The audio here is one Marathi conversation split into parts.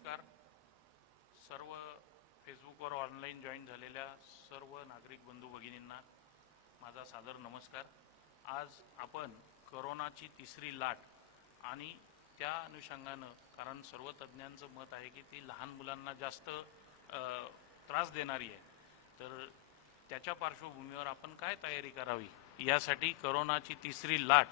नमस्कार. सर्व फेसबुकवर ऑनलाईन जॉईन झालेल्या सर्व नागरिक बंधू भगिनींना माझा सादर नमस्कार. आज आपण कोरोनाची तिसरी लाट आणि त्या अनुषंगानं, कारण सर्व तज्ज्ञांचं मत आहे की ती लहान मुलांना जास्त त्रास देणारी आहे, तर त्याच्या पार्श्वभूमीवर आपण काय तयारी करावी यासाठी कोरोनाची तिसरी लाट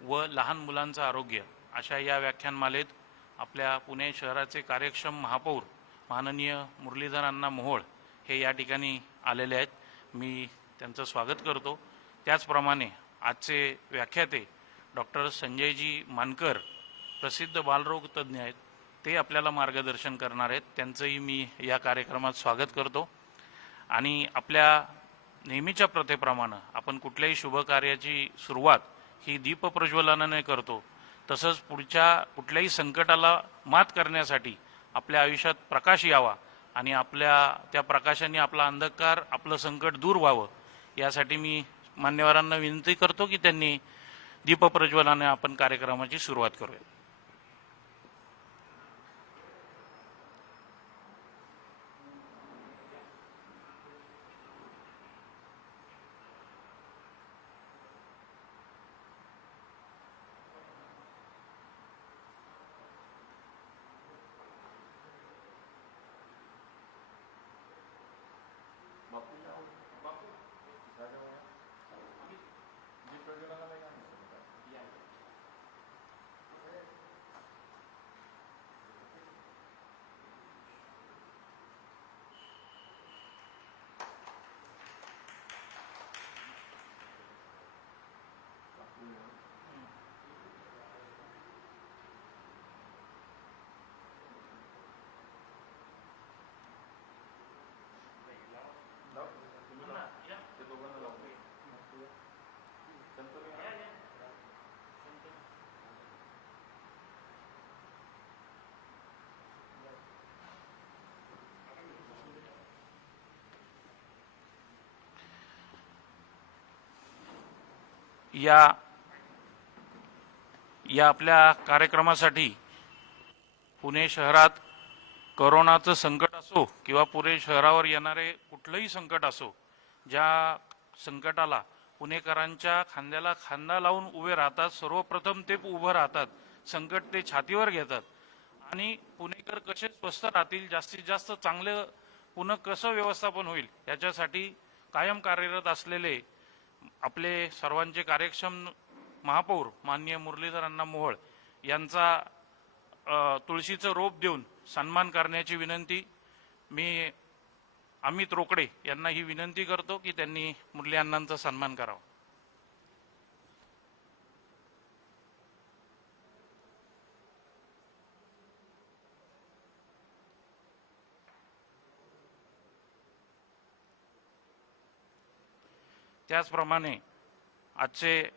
व लहान मुलांचं आरोग्य अशा या व्याख्यानमालेत आपल्या पुणे शहराचे कार्यक्षम महापौर माननीय मुरलीधर अण्णा मोहोळ हे या ठिकाणी आलेले आहेत. मी त्यांचं स्वागत करतो. त्याचप्रमाणे आजचे व्याख्याते डॉक्टर संजयजी मानकर प्रसिद्ध बालरोग तज्ज्ञ आहेत, ते आपल्याला मार्गदर्शन करणार आहेत. त्यांचंही मी या कार्यक्रमात स्वागत करतो. आणि आपल्या नेहमीच्या प्रथेप्रमाणे आपण कुठल्याही शुभकार्याची सुरुवात ही दीपप्रज्वलनाने करतो. तसंच पुढच्या कुठल्याही संकटाला मात करण्यासाठी आपल्या आयुष्यात प्रकाश यावा आणि आपल्या त्या प्रकाशाने आपला अंधकार, आपलं संकट दूर व्हावं, यासाठी मी मान्यवरांना विनंती करतो की त्यांनी दीपप्रज्वलनाने आपण कार्यक्रमाची सुरुवात करूया. या आपल्या कार्यक्रमासाठी पुणे शहरात कोरोनाचं संकट असो किंवा पुणे शहरावर येणारे कुठलंही संकट असो, ज्या संकटाला पुणेकरांच्या खांद्याला खांदा लावून उभे राहतात. सर्वप्रथम ते उभं राहतात, संकट ते छातीवर घेतात आणि पुणेकर कसे स्वस्थ राहतील, जास्तीत जास्त चांगलं पुणे कसं व्यवस्थापन होईल याच्यासाठी कायम कार्यरत असलेले आपले सर्वांचे कार्यक्षम महापौर माननीय मुरलीधर अण्णा मोहोळ यांचा तुळशीचं रोप देऊन सन्मान करण्याची विनंती मी अमित रोकडे यांना ही विनंती करतो की त्यांनी मुरली अण्णांचा सन्मान करावा. त्याचप्रमाणे आजचे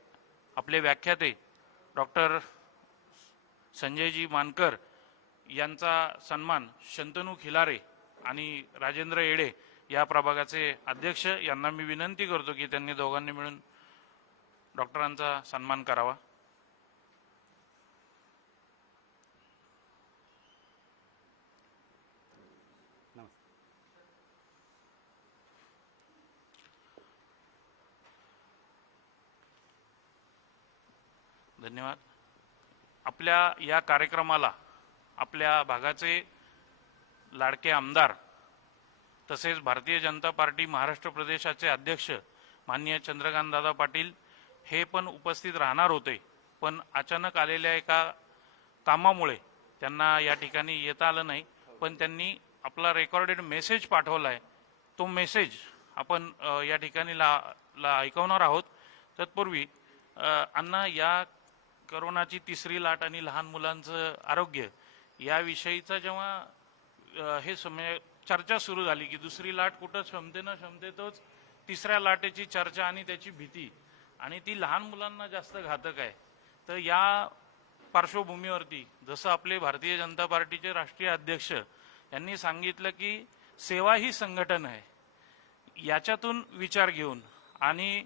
आपले व्याख्याते डॉक्टर संजयजी मानकर यांचा सन्मान शंतनू खिलारे आणि राजेंद्र येडे या प्रभागाचे अध्यक्ष यांना मी विनंती करतो की त्यांनी दोघांनी मिळून डॉक्टरांचा सन्मान करावा. धन्यवाद. आपल्या या कार्यक्रमाला आपल्या भागाचे लाडके आमदार तसेच भारतीय जनता पार्टी महाराष्ट्र प्रदेशाचे अध्यक्ष माननीय चंद्रकांत दादा पाटील हे पण उपस्थित राहणार होते, पण अचानक आलेल्या एका कामामुळे त्यांना या ठिकाणी येता आलं नाही. पण त्यांनी आपला रेकॉर्डेड मेसेज पाठवला आहे. तो मेसेज आपण या ठिकाणी ऐकवणार आहोत. तत्पूर्वी अण्णा, या कोरोनाची तिसरी लाट आणि लहान मुलांचं आरोग्य याविषयीचा जेव्हा हे चर्चा सुरू झाली की दुसरी लाट कुठं क्षमतेतोच तिसऱ्या लाटेची चर्चा आणि त्याची भीती, आणि ती लहान मुलांना जास्त घातक आहे, तर या पार्श्वभूमीवरती जसं आपले भारतीय जनता पार्टीचे राष्ट्रीय अध्यक्ष यांनी सांगितलं की सेवा ही संघटन आहे, याच्यातून विचार घेऊन आणि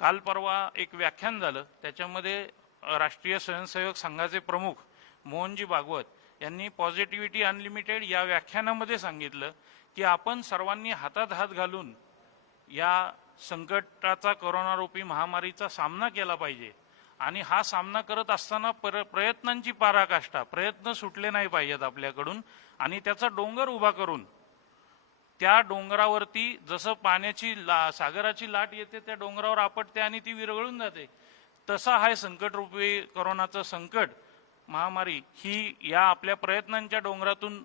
काल परवा एक व्याख्यान झालं, त्याच्यामध्ये राष्ट्रीय स्वयंसेवक संघाचे प्रमुख मोहनजी भागवत यांनी पॉझिटिव्हिटी अनलिमिटेड या व्याख्यानामध्ये सांगितलं की आपण सर्वांनी हातात हात घालून या संकटाचा, कोरोनारूपी महामारीचा सामना केला पाहिजे आणि हा सामना करत असताना प्रयत्नांची पराकाष्ठा, प्रयत्न सुटले नाही पाहिजेत आपल्याकडून आणि त्याचा डोंगर उभा करून त्या डोंगरावरती जसं पाण्याची सागराची लाट येते त्या डोंगरावर आपटते आणि ती विरघळून जाते, तसा हा संकटरूपी कोरोनाचं संकट, महामारी ही या आपल्या प्रयत्नांच्या डोंगरातून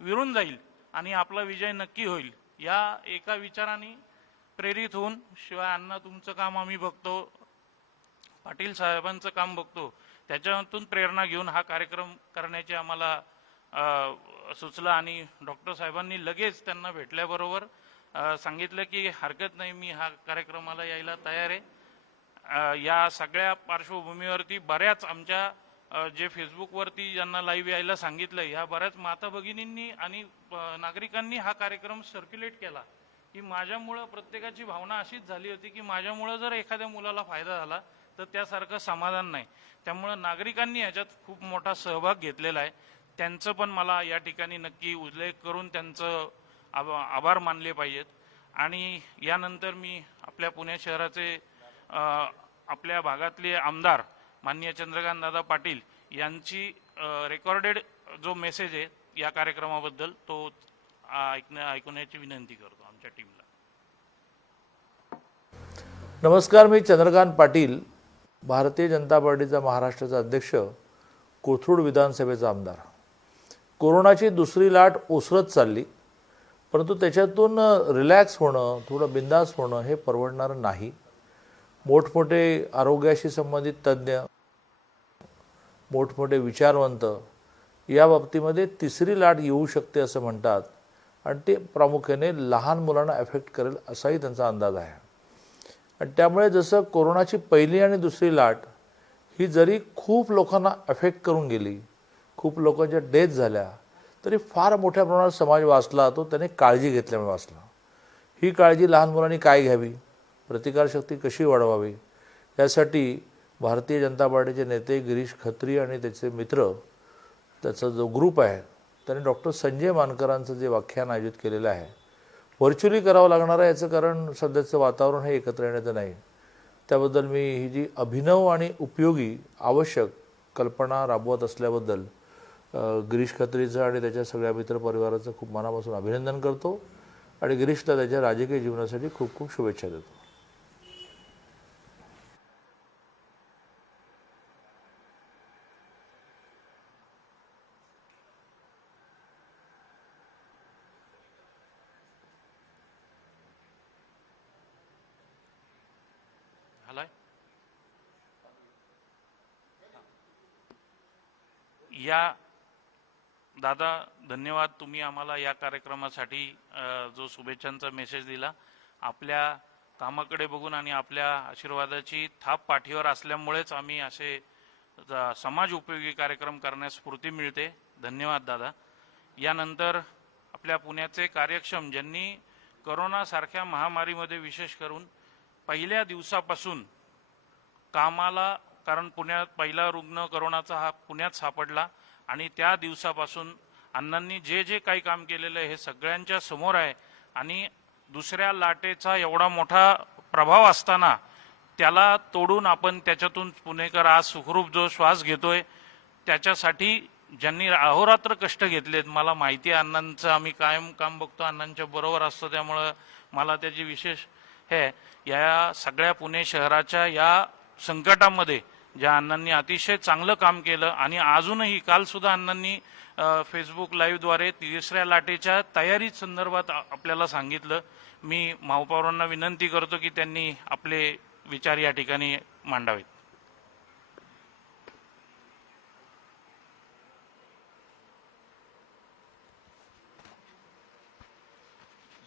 विरून जाईल आणि आपला विजय नक्की होईल या एका विचाराने प्रेरित होऊन, शिवाय अण्णा तुमचं काम आम्ही बघतो, पाटील साहेबांचं काम बघतो, त्याच्यातून प्रेरणा घेऊन हा कार्यक्रम करण्याचे आम्हाला सुचलं आणि डॉक्टर साहेबांनी लगेच त्यांना भेटल्याबरोबर सांगितलं की हरकत नाही, मी हा कार्यक्रमाला यायला तयार आहे. या सगळ्या पार्श्वभूमीवरती बऱ्याच आमच्या जे फेसबुकवरती ज्यांना लाईव्ह यायला सांगितलं, ह्या बऱ्याच माता भगिनींनी आणि नागरिकांनी हा कार्यक्रम सर्क्युलेट केला की माझ्यामुळं, प्रत्येकाची भावना अशीच झाली होती की माझ्यामुळं जर एखाद्या मुलाला फायदा झाला तर त्यासारखं समाधान नाही. त्यामुळं नागरिकांनी याच्यात खूप मोठा सहभाग घेतलेला आहे. त्यांचं पण मला या ठिकाणी नक्की उल्लेख करून त्यांचं आभार मानले पाहिजेत. आणि यानंतर मी आपल्या पुणे शहराचे आपल्या भागातले आमदार माननीय चंद्रकांत दादा पाटील यांची रेकॉर्डेड जो मेसेज आहे या कार्यक्रमाबद्दल तो ऐकण्याची विनंती करतो आमच्या टीमला. नमस्कार, मी चंद्रकांत पाटील, भारतीय जनता पार्टीचा महाराष्ट्राचा अध्यक्ष, कोथरूड विधानसभेचा आमदार. कोरोनाची दुसरी लाट ओसरत चालली, परंतु त्याच्यातून रिलॅक्स होणं, थोडं बिंदास होणं हे परवडणारं नाही. मोठमोठे आरोग्याशी संबंधित तज्ज्ञ, मोठमोठे विचारवंत या बाबतीमध्ये तिसरी लाट येऊ शकते असं म्हणतात आणि ते प्रामुख्याने लहान मुलांना अफेक्ट करेल असाही त्यांचा अंदाज आहे. आणि त्यामुळे जसं कोरोनाची पहिली आणि दुसरी लाट ही जरी खूप लोकांना अफेक्ट करून गेली, खूप लोकांच्या डेथ झाल्या, तरी फार मोठ्या प्रमाणात समाज वाचला, तो त्याने काळजी घेतल्यामुळे वाचला. ही काळजी लहान मुलांनी काय घ्यावी, प्रतिकारशक्ती कशी वाढवावी, यासाठी भारतीय जनता पार्टीचे नेते गिरीश खत्री आणि त्याचे मित्र, त्याचा जो ग्रुप आहे, त्यांनी डॉक्टर संजय मानकरांचं जे व्याख्यान आयोजित केलेलं आहे, व्हर्च्युअली करावं लागणार आहे. याचं कारण सध्याचं वातावरण हे एकत्र येण्याचं नाही. त्याबद्दल मी ही जी अभिनव आणि उपयोगी आवश्यक कल्पना राबवत असल्याबद्दल गिरीश खत्रीचं आणि त्याच्या सगळ्या मित्रपरिवाराचं खूप मनापासून अभिनंदन करतो आणि गिरीशला त्याच्या राजकीय जीवनासाठी खूप खूप शुभेच्छा देतो. या दादा धन्यवाद, तुम्ही आम्हाला या कार्यक्रमासाठी जो शुभेच्छांचा मेसेज दिला. आपल्या कामाकडे बघून आणि आपल्या आशीर्वादाची थाप पाठीवर असल्यामुळेच आम्ही असे समाज उपयोगी कार्यक्रम करण्यास स्फूर्ती मिळते. धन्यवाद दादा. यानंतर आपल्या पुण्याचे कार्यक्षम, ज्यांनी कोरोनासारख्या महामारीमध्ये विशेष करून पहिल्या दिवसापासून कामाला, कारण पुण्यात पहिला रुग्ण कोरोनाचा हा पुण्यात सापडला आणि त्या दिवसापासून अण्णांनी जे जे काही काम केलेलं आहे हे सगळ्यांच्या समोर आहे. आणि दुसऱ्या लाटेचा एवढा मोठा प्रभाव असताना त्याला तोडून आपण त्याच्यातून पुणेकर आज सुखरूप जो श्वास घेतोय, त्याच्यासाठी ज्यांनी अहोरात्र कष्ट घेतलेत, मला माहिती आहे अण्णांचं, आम्ही कायम काम बघतो, अण्णांच्या बरोबर असतो, त्यामुळं मला त्याची विशेष हे, या सगळ्या पुणे शहराच्या या संकटामध्ये ज्या अण्णांनी अतिशय चांगलं काम केलं आणि अजूनही काल सुद्धा अण्णांनी फेसबुक लाईव्हद्वारे तिसऱ्या लाटेच्या तयारी संदर्भात आपल्याला सांगितलं. मी महापौरांना विनंती करतो की त्यांनी आपले विचार या ठिकाणी मांडावेत.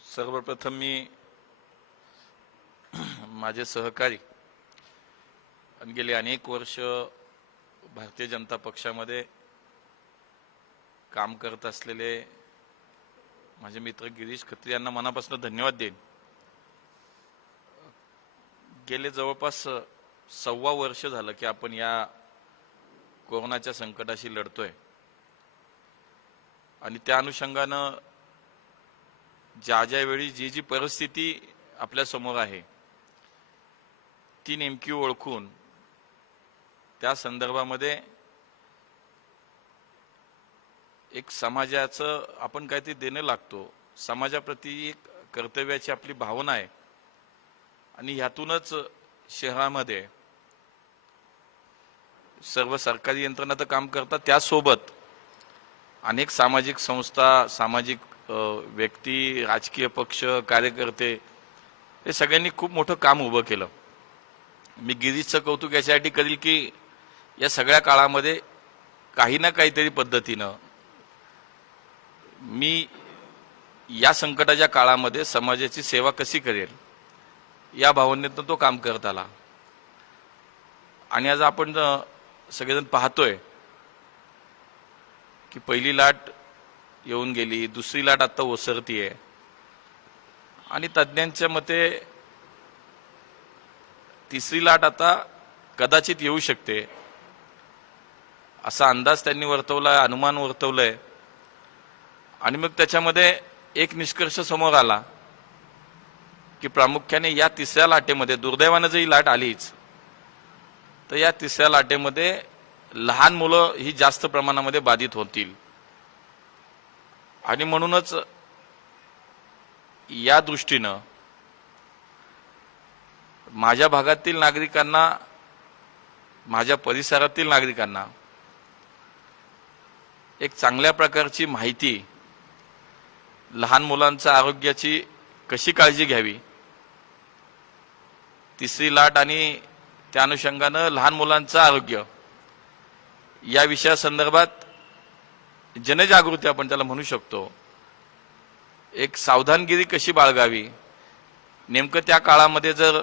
सर्वप्रथम मी माझे सहकारी आणि गेली अनेक वर्ष भारतीय जनता पक्षामध्ये काम करत असलेले माझे मित्र गिरीश खत्री यांना मनापासून धन्यवाद देईन. गेले जवळपास 1.25 वर्ष झालं की आपण या कोरोनाच्या संकटाशी लढतोय. आणि त्या अनुषंगानं ज्या वेळी जी परिस्थिती आपल्या समोर आहे ती नेमकी ओळखून त्या संदर्भामध्ये एक समाजाचं आपण काहीतरी देणं लागतो, समाजाप्रती एक कर्तव्याची आपली भावना आहे आणि ह्यातूनच शहरामध्ये सर्व सरकारी यंत्रणा तर काम करतात, त्यासोबत अनेक सामाजिक संस्था, सामाजिक व्यक्ती, राजकीय पक्ष, कार्यकर्ते हे सगळ्यांनी खूप मोठं काम उभं केलं. मी गिरीशचं कौतुक याच्यासाठी करील की या सगळ्या काळामध्ये काही ना काहीतरी पद्धतीनं मी या संकटाच्या काळामध्ये समाजाची सेवा कशी करेल या भावनेतून तो काम करत आला. आणि आज आपण सगळेजण पाहतोय की पहिली लाट येऊन गेली, दुसरी लाट आता ओसरतीये आणि तज्ज्ञांच्या मते तिसरी लाट आता कदाचित येऊ शकते असा अंदाज त्यांनी वर्तवलाय, अनुमान वर्तवलाय. आणि मग त्याच्यामध्ये एक निष्कर्ष समोर आला की प्रामुख्याने या तिसऱ्या लाटेमध्ये दुर्दैवानं जर ही लाट आलीच तर या तिसऱ्या लाटेमध्ये लहान मुलं ही जास्त प्रमाणामध्ये बाधित होतील. आणि म्हणूनच या दृष्टीनं माझ्या भागातील नागरिकांना, माझ्या परिसरातील नागरिकांना एक चांगल्या प्रकारची माहिती, लहान मुलांच्या आरोग्याची कशी काळजी घ्यावी, तिसरी लाट आणि त्या अनुषंगानं लहान मुलांचं आरोग्य या विषयासंदर्भात जनजागृती आपण त्याला म्हणू शकतो, एक सावधानगिरी कशी बाळगावी. नेमकं त्या काळामध्ये जर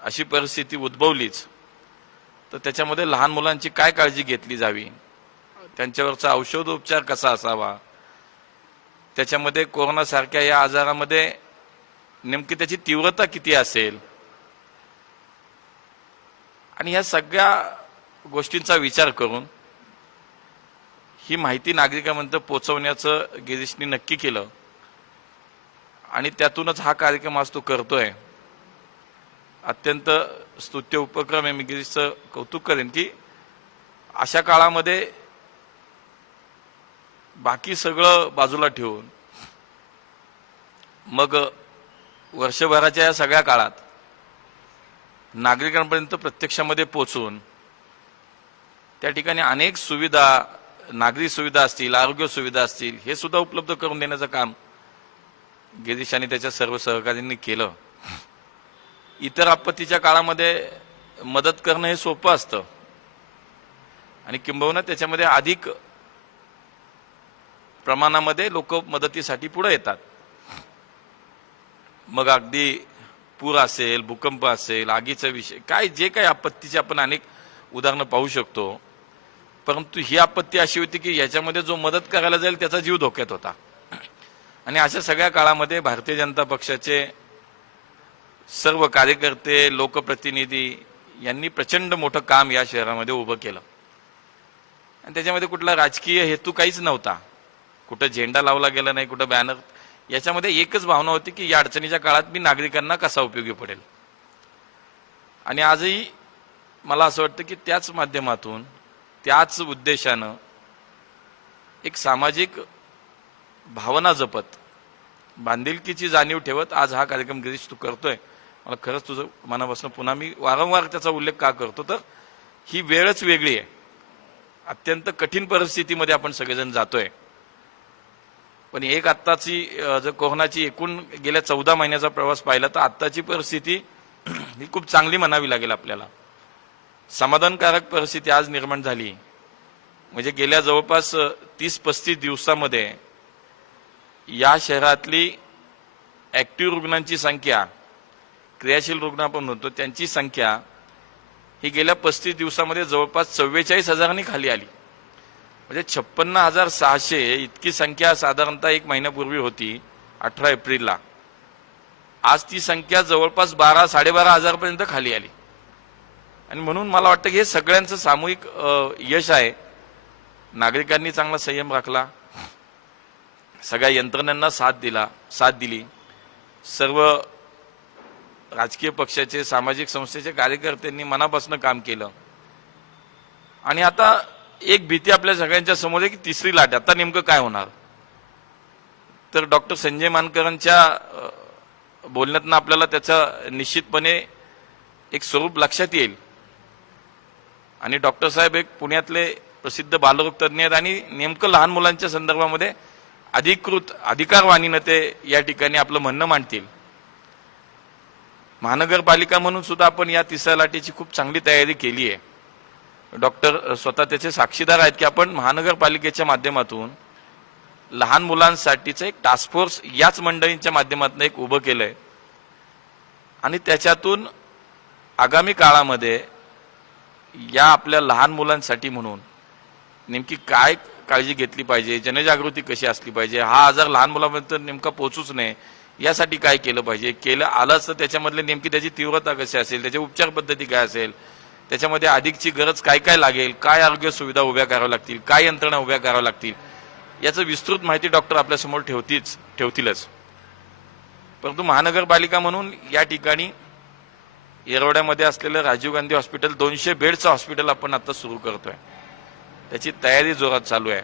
अशी परिस्थिती उद्भवलीच तर त्याच्यामध्ये लहान मुलांची काय काळजी घेतली जावी, त्यांच्यावरचा औषधोपचार कसा असावा, त्याच्यामध्ये कोरोनासारख्या या आजारामध्ये नेमकी त्याची तीव्रता किती असेल, आणि ह्या सगळ्या गोष्टींचा विचार करून ही माहिती नागरिकांपर्यंत पोहोचवण्याचं गिरीशनी नक्की केलं आणि त्यातूनच हा कार्यक्रम आज तो करतोय. अत्यंत स्तुत्य उपक्रम आहे. मी गिरीशचं कौतुक करेन की अशा काळामध्ये बाकी सगळं बाजूला ठेवून मग वर्षभराच्या या सगळ्या काळात नागरिकांपर्यंत प्रत्यक्षामध्ये पोहोचून त्या ठिकाणी अनेक सुविधा, नागरी सुविधा असतील, आरोग्य सुविधा असतील, हे सुद्धा उपलब्ध करून देण्याचं काम गिरीश आणि त्याच्या सर्व सहकाऱ्यांनी केलं. इतर आपत्तीच्या काळामध्ये मदत करणं हे सोपं असतं आणि किंबहुना त्याच्यामध्ये अधिक प्रमाणामध्ये लोक मदतीसाठी पुढे येतात. मग अगदी पूर असेल, भूकंप असेल, आगीचा विषय, काय जे काही आपत्तीचे आपण अनेक उदाहरणं पाहू शकतो. परंतु ही आपत्ती अशी होती की याच्यामध्ये जो मदत करायला जाईल त्याचा जीव धोक्यात होता. आणि अशा सगळ्या काळामध्ये भारतीय जनता पक्षाचे सर्व कार्यकर्ते, लोकप्रतिनिधी यांनी प्रचंड मोठं काम या शहरामध्ये उभं केलं. आणि त्याच्यामध्ये कुठला राजकीय हेतू काहीच नव्हता, कुठं झेंडा लावला गेला नाही, कुठं बॅनर. याच्यामध्ये एकच भावना होती की या अडचणीच्या काळात मी नागरिकांना कसा उपयोगी पडेल. आणि आजही मला असं वाटतं की त्याच माध्यमातून, त्याच उद्देशानं एक सामाजिक भावना जपत, बांधिलकीची जाणीव ठेवत आज हा कार्यक्रम गिरीश तू करतोय. मला खरंच तुझं मनापासून पुन्हा मी वारंवार त्याचा उल्लेख का करतो तर ही वेळच वेगळी आहे. अत्यंत कठीण परिस्थितीमध्ये आपण सगळेजण जातोय. पण एक आत्ताची जर कोरोनाची एकूण गेल्या 14 महिन्याचा प्रवास पाहिला तर आत्ताची परिस्थिती ही खूप चांगली म्हणावी लागेल आपल्याला. समाधानकारक परिस्थिती आज निर्माण झाली. म्हणजे गेल्या जवळपास 30-35 दिवसामध्ये या शहरातली ऍक्टिव्ह रुग्णांची संख्या, क्रियाशील रुग्ण आपण म्हणतो त्यांची संख्या ही गेल्या 35 दिवसामध्ये जवळपास 44,000 खाली आली. म्हणजे 56,600 इतकी संख्या साधारणतः एक महिन्यापूर्वी होती 18 एप्रिलला. आज ती संख्या जवळपास 12,000-12,500 पर्यंत खाली आली. आणि म्हणून मला वाटतं की हे सगळ्यांचं सामूहिक यश आहे. नागरिकांनी चांगला संयम राखला, सगळ्या यंत्रणांना साथ दिली. सर्व राजकीय पक्षाचे, सामाजिक संस्थेचे कार्यकर्त्यांनी मनापासून काम केलं. आणि आता एक भीती आपल्या सगळ्यांच्या समोर आहे की तिसरी लाट आता नेमकं काय होणार. तर डॉक्टर संजय मानकरांच्या बोलण्यातनं आपल्याला त्याचं निश्चितपणे एक स्वरूप लक्षात येईल. आणि डॉक्टर साहेब एक पुण्यातले प्रसिद्ध बालरोग तज्ज्ञ आहेत आणि नेमकं लहान मुलांच्या संदर्भामध्ये अधिकारवाणीनं ते या ठिकाणी आपलं म्हणणं मांडतील. महानगरपालिका म्हणून सुद्धा आपण या तिसऱ्या लाटेची खूप चांगली तयारी केली आहे. डॉक्टर स्वतः त्याचे साक्षीदार आहेत की आपण महानगरपालिकेच्या माध्यमातून लहान मुलांसाठीचं एक टास्क फोर्स याच मंडळींच्या माध्यमातून एक उभं केलंय. आणि त्याच्यातून आगामी काळामध्ये या आपल्या लहान मुलांसाठी म्हणून नेमकी काय काळजी घेतली पाहिजे, जनजागृती कशी असली पाहिजे, हा आजार लहान मुलांपर्यंत नेमका पोहोचूच नये यासाठी काय केलं पाहिजे, केलं आलंच तर त्याच्यामधले नेमकी त्याची तीव्रता कशी असेल, त्याची उपचार पद्धती काय असेल, त्याच्यामध्ये अधिकची गरज काय काय लागेल, काय आरोग्य सुविधा उभ्या कराव्या लागतील, काय यंत्रणा उभ्या कराव्या लागतील, याचं विस्तृत माहिती डॉक्टर आपल्यासमोर ठेवतीलच. परंतु महानगरपालिका म्हणून या ठिकाणी येरवड्यामध्ये असलेलं राजीव गांधी हॉस्पिटल 200 बेडचं हॉस्पिटल आपण आता सुरू करतोय. त्याची तयारी जोरात चालू आहे.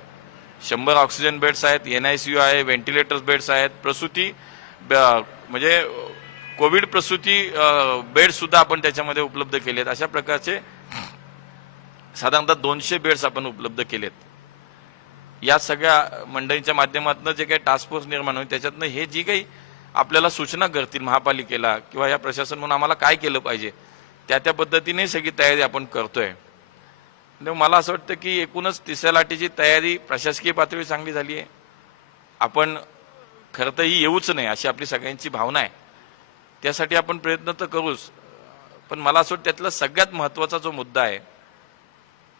100 ऑक्सिजन बेड्स आहेत, NICU आहे, व्हेंटिलेटर्स बेड्स आहेत, प्रसूती म्हणजे कोविड प्रसूती बेड सुद्धा आपण त्याच्यामध्ये उपलब्ध केलेत. अशा प्रकारचे साधारणतः 200 बेड्स आपण उपलब्ध केलेत. या सगळ्या मंडळींच्या माध्यमातून जे काही टास्क फोर्स निर्माण होईल त्याच्यातनं हे जी काही आपल्याला सूचना करतील महापालिकेला किंवा या प्रशासन म्हणून आम्हाला काय केलं पाहिजे त्या पद्धतीने सगळी तयारी आपण करतोय. मला असं वाटतं की एकूणच तिसऱ्या लाटेची तयारी प्रशासकीय पातळीवर चांगली झाली आहे. आपण खरं तर ही येऊच नाही अशी आपली सगळ्यांची भावना आहे. त्यासाठी आपण प्रयत्न तर करूच. पण मला असं वाटतं त्यातला सगळ्यात महत्वाचा जो मुद्दा आहे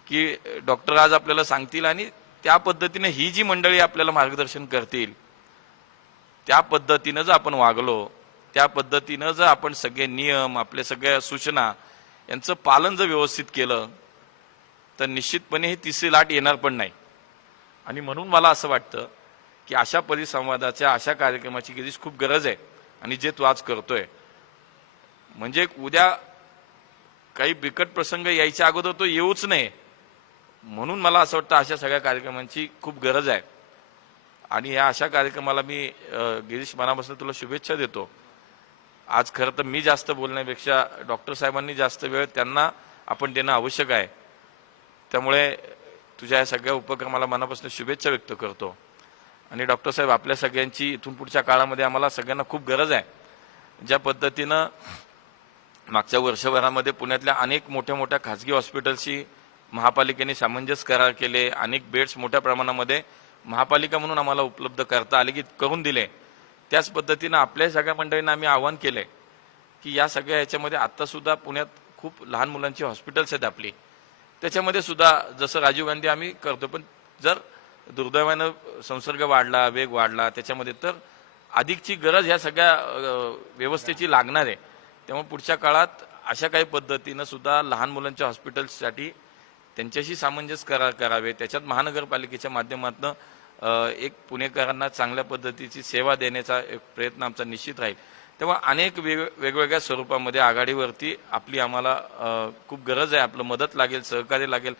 की डॉक्टर आज आपल्याला सांगतील आणि त्या पद्धतीने ही जी मंडळी आपल्याला मार्गदर्शन करतील त्या पद्धतीनं जर आपण वागलो, त्या पद्धतीनं जर आपण सगळे नियम, आपल्या सगळ्या सूचना यांचं पालन जर व्यवस्थित केलं तर निश्चितपणे ही तिसरी लाट येणार पण नाही. आणि म्हणून मला असं वाटतं की अशा परिसंवादाच्या, अशा कार्यक्रमाची गिरीश खूप गरज आहे. आणि जे तू आज करतोय म्हणजे उद्या काही बिकट प्रसंग यायच्या अगोदर तो येऊच नये म्हणून मला असं वाटतं अशा सगळ्या कार्यक्रमांची खूप गरज आहे. आणि या अशा कार्यक्रमाला मी गिरीश मनापासून तुला शुभेच्छा देतो. आज खरं तर मी जास्त बोलण्यापेक्षा डॉक्टर साहेबांनी जास्त वेळ त्यांना आपण देणं आवश्यक आहे. त्यामुळे तुझ्या या सगळ्या उपक्रमाला मनापासून शुभेच्छा व्यक्त करतो. आणि डॉक्टर साहेब आपल्या सगळ्यांची इथून पुढच्या काळामध्ये आम्हाला सगळ्यांना खूप गरज आहे. ज्या पद्धतीनं मागच्या वर्षभरामध्ये पुण्यातल्या अनेक मोठ्या मोठ्या खाजगी हॉस्पिटलशी महापालिकेने सामंजस्य करार केले, अनेक बेड्स मोठ्या प्रमाणामध्ये महापालिका म्हणून आम्हाला उपलब्ध करता आले की करून दिले. त्याच पद्धतीनं आपल्या सगळ्या मंडळींना आम्ही आवाहन केलंय की या सगळ्या ह्याच्यामध्ये आता सुद्धा पुण्यात खूप लहान मुलांची हॉस्पिटल्स आहेत आपली, त्याच्यामध्ये सुद्धा जसं राजीव गांधी आम्ही करतो. पण जर दुर्दैवानं संसर्ग वाढला, वेग वाढला त्याच्यामध्ये तर अधिकची गरज ह्या सगळ्या व्यवस्थेची लागणार आहे. त्यामुळे पुढच्या काळात अशा काही पद्धतीनं सुद्धा लहान मुलांच्या हॉस्पिटल्ससाठी त्यांच्याशी सामंजस्य करार करावे. त्याच्यात महानगरपालिकेच्या माध्यमातून एक पुणेकरांना चांगल्या पद्धतीची सेवा देण्याचा एक प्रयत्न आमचा निश्चित राहील. तेव्हा अनेक वेगवेगळ्या स्वरूपामध्ये आघाडीवरती आपली आम्हाला खूप गरज आहे. आपलं मदत लागेल, सहकार्य लागेल,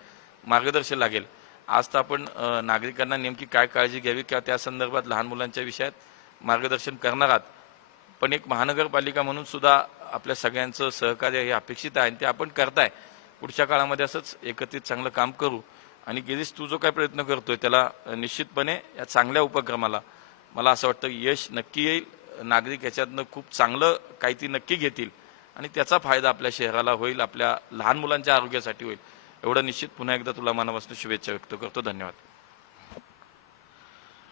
मार्गदर्शन लागेल. आज तर आपण नागरिकांना नेमकी काय काळजी घ्यावी किंवा त्या संदर्भात लहान मुलांच्या विषयात मार्गदर्शन करणार आहात. पण एक महानगरपालिका म्हणून सुद्धा आपल्या सगळ्यांचं सहकार्य हे अपेक्षित आहे आणि ते आपण करताय. पुढच्या काळामध्ये असंच एकत्रित चांगलं काम करू. आणि गिरीश तू जो काय प्रयत्न करतोय त्याला निश्चितपणे या चांगल्या उपक्रमाला मला असं वाटतं यश नक्की येईल. नागरिक याच्यातनं खूप चांगलं काही ती नक्की घेतील आणि त्याचा फायदा आपल्या शहराला होईल, आपल्या लहान मुलांच्या आरोग्यासाठी होईल. एवढं निश्चित पुन्हा एकदा तुला मनापासून शुभेच्छा व्यक्त करतो. धन्यवाद.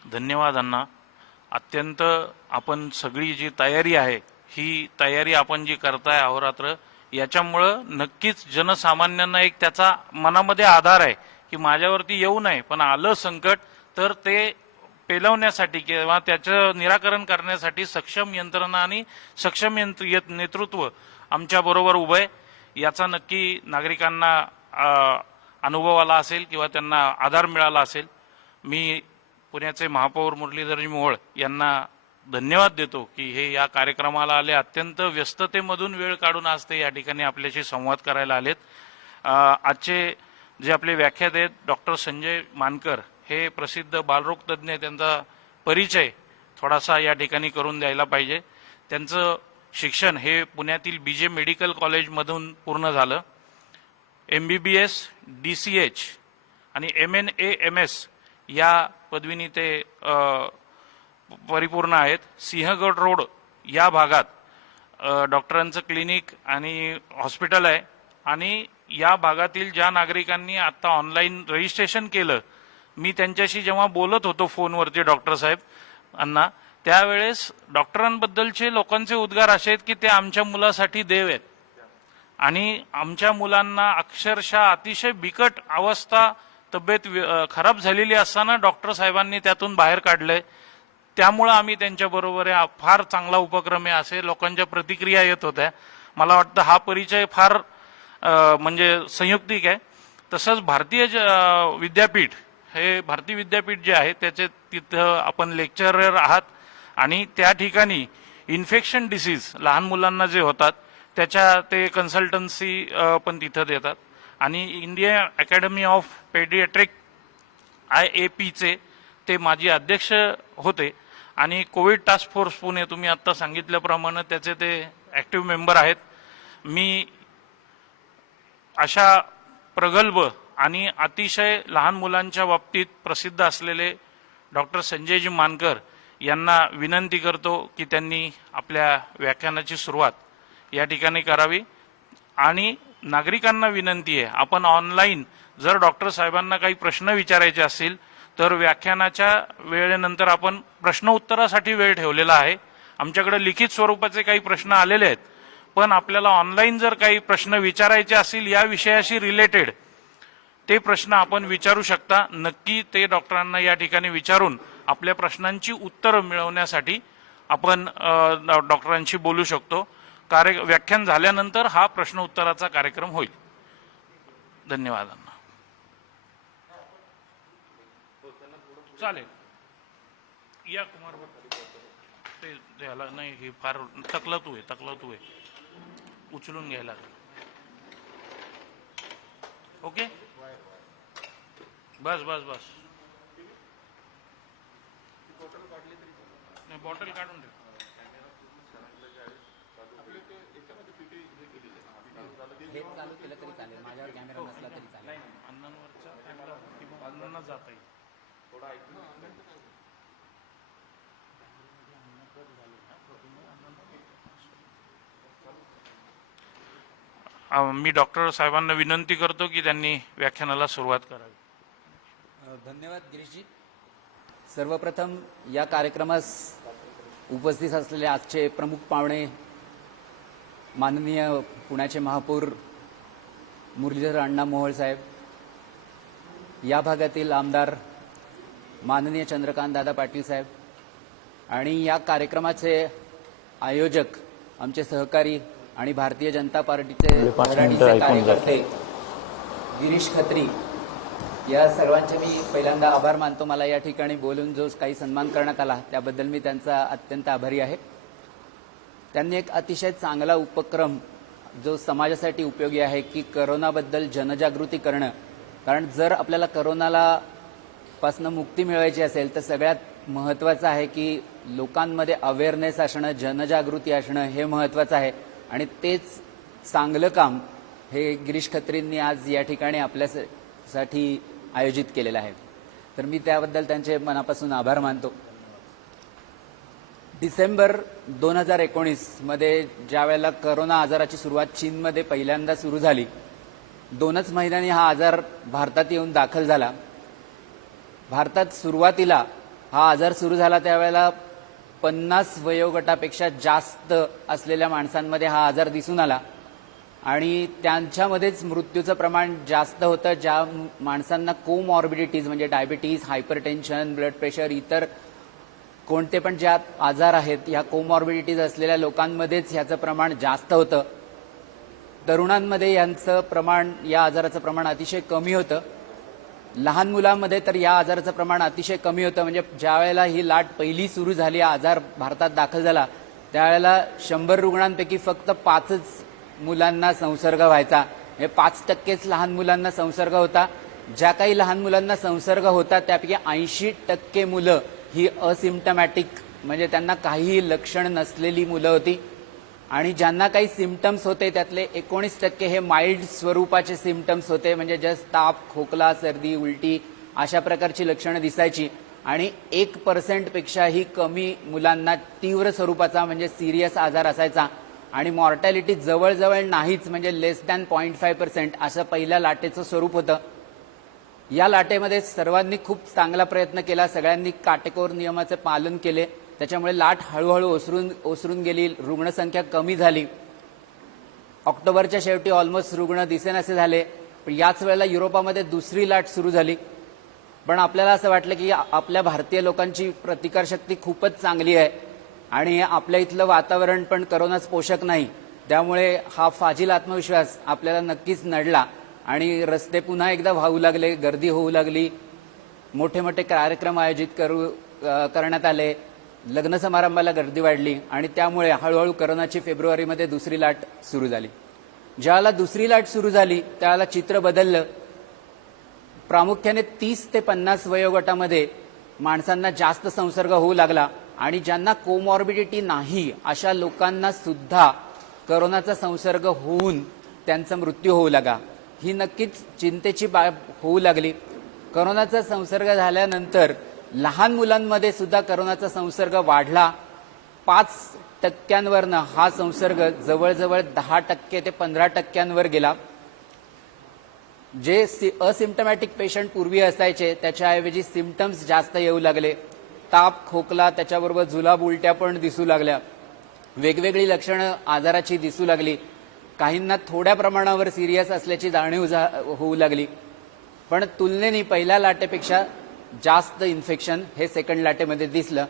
धन्यवाद अण्णा. अत्यंत आपण सगळी जी तयारी आहे ही तयारी आपण जी करताय अहोरात्र याच्यामुळं नक्कीच जनसामान्यांना एक त्याचा मनामध्ये आधार आहे की माझ्यावरती येऊ नये, पण आलं संकट तर ते पेलवण्यासाठी किंवा त्याचं निराकरण करण्यासाठी सक्षम यंत्रणा आणि सक्षम नेतृत्व आमच्या बरोबर उभं आहे. याचा नक्की नागरिकांना अनुभव आला असेल किंवा त्यांना आधार मिळाला असेल. मी पुण्याचे महापौर मुरलीधर मोहोळ यांना धन्यवाद देतो की हे या कार्यक्रमाला आले. अत्यंत व्यस्ततेमधून वेळ काढून आज ते या ठिकाणी आपल्याशी संवाद करायला आलेत. आजचे जे आपले व्याख्याते आहेत डॉक्टर संजय मानकर, हे प्रसिद्ध बालरोग तज्ज्ञ, त्यांचा परिचय थोडासा या ठिकाणी करून द्यायला पाहिजे. त्यांचं शिक्षण हे पुण्यातील BJ मेडिकल कॉलेजमधून पूर्ण झालं. MBBS, DCH आणि MNA MS या पदवीने ते परिपूर्ण आहेत. सिंहगड रोड या भागात डॉक्टरांचं क्लिनिक आणि हॉस्पिटल आहे. आणि या भागातील ज्या नागरिकांनी आता ऑनलाईन रजिस्ट्रेशन केलं, मी त्यांच्याशी जेव्हा बोलत होतो फोनवरती डॉक्टर साहेब अण्णा, त्यावेळेस डॉक्टरांबद्दलचे लोकांचे उद्गार असे आहेत की ते आमच्या मुलासाठी देव आहेत आणि आमच्या मुलांना अक्षरशः अतिशय बिकट अवस्था, तब्येत खराब झालेली असताना डॉक्टर साहेबांनी त्यातून बाहेर काढलंय. त्यामुळं आम्ही त्यांच्याबरोबर आहे. फार चांगला उपक्रम आहे असे लोकांच्या प्रतिक्रिया येत होत्या. मला वाटतं हा परिचय फार म्हणजे संयुक्तिक आहे. तसंच भारतीय विद्यापीठ, हे भारतीय विद्यापीठ जे आहे त्याचे तिथं आपण लेक्चरर आहात आणि त्या ठिकाणी इन्फेक्शन डिसीज लहान मुलांना जे होतात त्याच्या ते कन्सल्टन्सी पण तिथं देतात. आणि इंडियन अकॅडमी ऑफ पेडियाट्रिक IAPचे ते माजी अध्यक्ष होते आणि कोविड टास्क फोर्स पुणे, तुम्ही आत्ता सांगितल्याप्रमाणे त्याचे ते ॲक्टिव्ह मेंबर आहेत. मी अशा प्रगल्भ आणि अतिशय लहान मुलांच्या बाबतीत प्रसिद्ध असलेले डॉक्टर संजयजी मानकर यांना विनंती करतो की त्यांनी आपल्या व्याख्यानाची सुरुवात या ठिकाणी करावी. आणि नागरिकांना विनंती आहे, आपण ऑनलाईन जर डॉक्टर साहेबांना काही प्रश्न विचारायचे असतील तर व्याख्यानाच्या वेळेनंतर आपण प्रश्न उत्तरासाठी वेळ ठेवलेला आहे. आमच्याकडे लिखित स्वरूपाचे काही प्रश्न आलेले आहेत, पण आपल्याला ऑनलाईन जर काही प्रश्न विचारायचे असतील या विषयाशी रिलेटेड, ते प्रश्न आपण विचारू शकता. नक्की ते डॉक्टरांना या ठिकाणी विचारून आपल्या प्रश्नांची उत्तरं मिळवण्यासाठी आपण डॉक्टरांशी बोलू शकतो. व्याख्यान झाल्यानंतर हा प्रश्न उत्तराचा कार्यक्रम होईल. धन्यवाद. चालेल, या कुमार ते द्यायला नाही, हे फार तकलातू आहे, उचलून घ्यायला. ओके, बस बॉटल काढून ठेव. हे चालू केलं तरी चालेल, माझ्यावर कॅमेरा नसला तरी चालेल. अण्णांवरचा कॅमेरा किंवा अण्णांना जाता येईल. मी डॉक्टर साहेबांना विनंती करतो की त्यांनी व्याख्यानाला सुरुवात करावी. धन्यवाद गिरीशजी. सर्वप्रथम या कार्यक्रमास उपस्थित असलेले आजचे प्रमुख पाहुणे माननीय पुण्याचे महापौर मुरलीधर अण्णा मोहोळ साहेब, या भागातील आमदार माननीय चंद्रकांत दादा पाटील साहेब आणि या कार्यक्रमाचे आयोजक आमचे सहकारी आणि भारतीय जनता पार्टीचे आघाडीचे कार्यकर्ते गिरीश खत्री, या सर्वांचे मी पहिल्यांदा आभार मानतो. मला या ठिकाणी बोलून जो काही सन्मान करण्यात आला त्याबद्दल मी त्यांचा अत्यंत आभारी आहे. त्यांनी एक अतिशय चांगला उपक्रम जो समाजासाठी उपयोगी आहे की करोनाबद्दल जनजागृती करणं. कारण जर आपल्याला करोनाला पासनं मुक्ती मिळवायची असेल तर सगळ्यात महत्त्वाचं आहे की लोकांमध्ये अवेअरनेस असणं, जनजागृती असणं हे महत्त्वाचं आहे. आणि तेच चांगलं काम हे गिरीश खत्रींनी आज या ठिकाणी आपल्यासाठी आयोजित केलेलं आहे. तर मी त्याबद्दल त्यांचे मनापासून आभार मानतो. डिसेंबर 2019 मध्ये ज्या वेळेला करोना आजाराची सुरुवात चीनमध्ये पहिल्यांदा सुरू झाली, 2च महिन्यांनी हा आजार भारतात येऊन दाखल झाला. भारतात सुरुवातीला हा आजार सुरू झाला त्यावेळेला 50 वयोगटापेक्षा जास्त असलेल्या माणसांमध्ये हा आजार दिसून आला आणि त्यांच्यामध्येच मृत्यूचं प्रमाण जास्त होतं. ज्या माणसांना कोमॉर्बिडिटीज म्हणजे डायबिटीज, हायपरटेन्शन, ब्लड प्रेशर, इतर कोणते पण ज्या आजार आहेत या कोमॉर्बिडिटीज असलेल्या लोकांमध्येच ह्याचं प्रमाण जास्त होतं. तरुणांमध्ये यांचं प्रमाण, या आजाराचं प्रमाण अतिशय कमी होतं. लहान मुलांमध्ये तर या आजाराचं प्रमाण अतिशय कमी होतं. म्हणजे ज्या वेळेला ही लाट पहिली सुरू झाली, आजार भारतात दाखल झाला, त्यावेळेला 100 रुग्णांपैकी फक्त 5च मुलांना संसर्ग व्हायचा. हे 5%च लहान मुलांना संसर्ग होता. ज्या काही लहान मुलांना संसर्ग होता त्यापैकी 80% मुलं ही असिम्प्टमॅटिक, म्हणजे त्यांना काहीही लक्षण नसलेली मुलं होती. आणि ज्यांना काही सिम्पटम्स होते त्यातले 19% हे माइल्ड स्वरूपाचे सिम्पटम्स होते, म्हणजे जस्ट ताप, खोकला, सर्दी, उलटी अशा प्रकारची लक्षणं दिसायची. आणि 1% पेक्षाही कमी मुलांना तीव्र स्वरूपाचा म्हणजे सिरियस आजार असायचा. आणि मॉर्टॅलिटी जवळजवळ नाहीच, म्हणजे लेस दॅन 0.5% असं पहिल्या लाटेचं स्वरूप होतं. या लाटेमध्ये सर्वांनी खूप चांगला प्रयत्न केला, सगळ्यांनी काटेकोर नियमाचे पालन केले. त्याच्यामुळे लाट हळूहळू ओसरून गेली, रुग्णसंख्या कमी झाली. ऑक्टोबरच्या शेवटी ऑलमोस्ट रुग्ण दिसेनासे झाले. पण याच वेळेला युरोपामध्ये दुसरी लाट सुरू झाली. पण आपल्याला असं वाटलं की आपल्या भारतीय लोकांची प्रतिकारशक्ती खूपच चांगली आहे आणि आपल्या इथलं वातावरण पण करोनाच पोषक नाही, त्यामुळे हा फाजील आत्मविश्वास आपल्याला नक्कीच नडला. आणि रस्ते पुन्हा एकदा वाहू लागले, गर्दी होऊ लागली, मोठे मोठे कार्यक्रम आयोजित करण्यात आले, लग्न समारंभाला गर्दी वाढली. आणि त्यामुळे हळूहळू करोनाची फेब्रुवारीमध्ये दुसरी लाट सुरू झाली. ज्यावेळेला दुसरी लाट सुरू झाली त्यावेळेला चित्र बदललं. प्रामुख्याने 30 ते 50 वयोगटामध्ये माणसांना जास्त संसर्ग होऊ लागला. आणि ज्यांना कोमॉर्बिडिटी नाही अशा लोकांना सुद्धा करोनाचा संसर्ग होऊन त्यांचा मृत्यू होऊ लागला. ही नक्कीच चिंतेची बाब होऊ लागली. करोनाचा संसर्ग झाल्यानंतर लहान मुलांमध्ये सुद्धा करोनाचा संसर्ग वाढला. 5%वरनं हा संसर्ग जवळजवळ 10% ते 15%वर गेला. जे असिम्प्टमॅटिक पेशंट पूर्वी असायचे त्याच्याऐवजी सिम्पटम्स जास्त येऊ लागले. ताप, खोकला, त्याच्याबरोबर जुलाब, उलट्या पण दिसू लागल्या. वेगवेगळी लक्षणं आजाराची दिसू लागली. काहींना थोड्या प्रमाणावर सिरियस असल्याची जाणीव होऊ लागली. पण तुलनेने पहिल्या लाटेपेक्षा जास्त इन्फेक्शन हे सेकंड लाटेमध्ये दिसलं.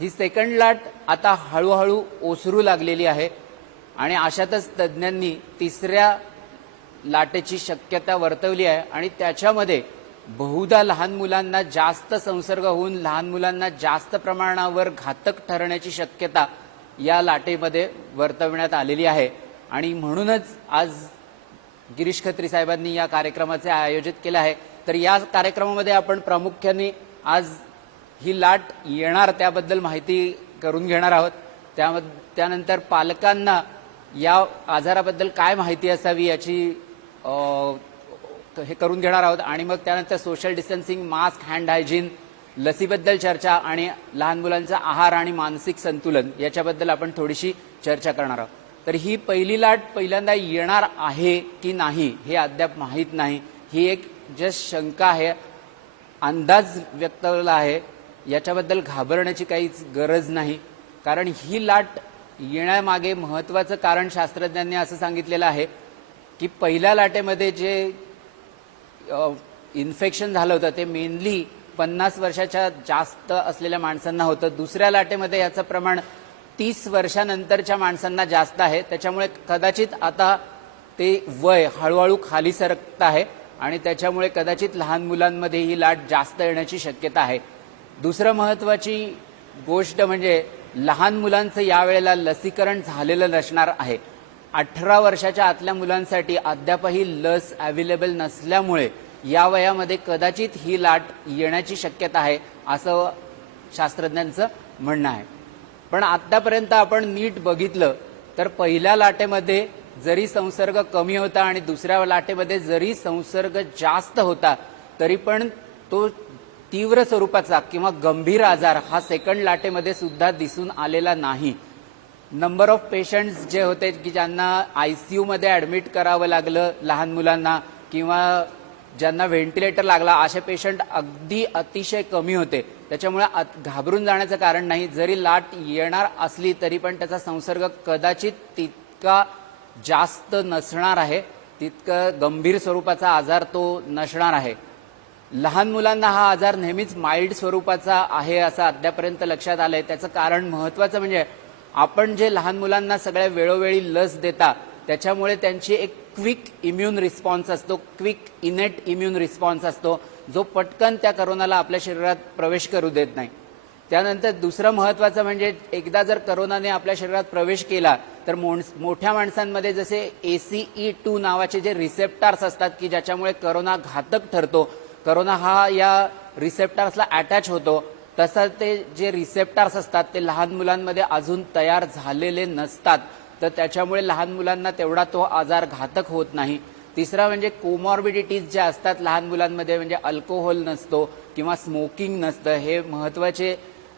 ही सेकंड लाट आता हळूहळू ओसरू लागलेली आहे आणि अशातच तज्ज्ञांनी तिसऱ्या लाटेची शक्यता वर्तवली आहे. आणि त्याच्यामध्ये बहुधा लहान मुलांना जास्त संसर्ग होऊन लहान मुलांना जास्त प्रमाणावर घातक ठरण्याची शक्यता या लाटेमध्ये वर्तवण्यात आलेली आहे. आणि म्हणूनच आज गिरीश खत्री साहेबांनी या कार्यक्रमाचे आयोजित केले आहे. तर या कार्यक्रमामध्ये आपण प्रामुख्याने आज ही लाट येणार त्याबद्दल माहिती करून घेणार आहोत. त्यानंतर पालकांना या आजाराबद्दल काय माहिती असावी याची हे करून घेणार आहोत. आणि मग त्यानंतर social distancing, mask, hand hygiene, लसीबद्दल चर्चा आणि लहान मुलांचा आहार आणि मानसिक संतुलन याच्याबद्दल आपण थोडीशी चर्चा करणार आहोत. तर ही पहिली लाट पहिल्यांदा येणार आहे की नाही हे अद्याप माहीत नाही. ही एक जस्ट शंका आहे, अंदाज व्यक्तवला आहे. याच्याबद्दल घाबरण्याची काहीच गरज नाही, कारण ही लाट येण्यामागे महत्त्वाचं कारण शास्त्रज्ञांनी असं सांगितलेलं आहे की पहिल्या लाटेमध्ये जे इन्फेक्शन झालं होतं ते मेनली 50 वर्षाच्या जास्त असलेल्या माणसांना होतं. दुसऱ्या लाटेमध्ये याचं प्रमाण 30 वर्षानंतरच्या माणसांना जास्त आहे. त्याच्यामुळे कदाचित आता ते वय हळूहळू खाली सरकत आहे आणि त्याच्यामुळे कदाचित लहान मुलांमध्ये ही लाट जास्त येण्याची शक्यता आहे. दुसरं महत्त्वाची गोष्ट म्हणजे लहान मुलांचं यावेळेला लसीकरण झालेलं नसणार आहे. 18 वर्षाच्या आतल्या मुलांसाठी अद्यापही लस अवेलेबल नसल्यामुळे या वयामध्ये कदाचित ही लाट येण्याची शक्यता आहे असं शास्त्रज्ञांचं म्हणणं आहे. पण आतापर्यंत आपण नीट बघितलं तर पहिल्या लाटेमध्ये जरी संसर्ग कमी होता आणि दुसऱ्या लाटेमध्ये जरी संसर्ग जास्त होता तरी पण तो तीव्र स्वरूपाचा किंवा गंभीर आजार हा सेकंड लाटेमध्ये सुद्धा दिसून आलेला नाही. नंबर ऑफ पेशंट्स जे होते की ज्यांना ICU मध्ये ॲडमिट करावं लागलं लहान मुलांना किंवा ज्यांना व्हेंटिलेटर लागला असे पेशंट अगदी अतिशय कमी होते. त्याच्यामुळे घाबरून जाण्याचं कारण नाही. जरी लाट येणार असली तरी पण त्याचा संसर्ग कदाचित तितका जास्त नसणार आहे, तितकं गंभीर स्वरूपाचा आजार तो नसणार आहे. लहान मुलांना हा आजार नेहमीच माइल्ड स्वरूपाचा आहे असं अद्यापर्यंत लक्षात आलंय. त्याचं कारण महत्त्वाचं म्हणजे आपण जे लहान मुलांना सगळ्या वेळोवेळी लस देता त्याच्यामुळे त्यांची एक क्विक इम्युन रिस्पॉन्स असतो, क्विक इनेट इम्युन रिस्पॉन्स असतो, जो पटकन त्या करोनाला आपल्या शरीरात प्रवेश करू देत नाही. त्यानंतर दुसरं महत्त्वाचं म्हणजे एकदा जर करोनाने आपल्या शरीरात प्रवेश केला तर मोठ्या माणसांमध्ये जसे ACE2 नावाचे जे रिसेप्टर्स असतात की ज्याच्यामुळे करोना घातक ठरतो, करोना हा या रिसेप्टर्सला अटॅच होतो, तसं ते जे रिसेप्टर्स असतात ते लहान मुलांमध्ये अजून तयार झालेले नसतात, तर त्याच्यामुळे लहान मुलांना तेवढा तो आजार घातक होत नाही. तिसरा म्हणजे कोमॉर्बिडिटीज ज्या असतात लहान मुलांमध्ये, म्हणजे अल्कोहोल नसतो किंवा स्मोकिंग नसतं, हे महत्त्वाचे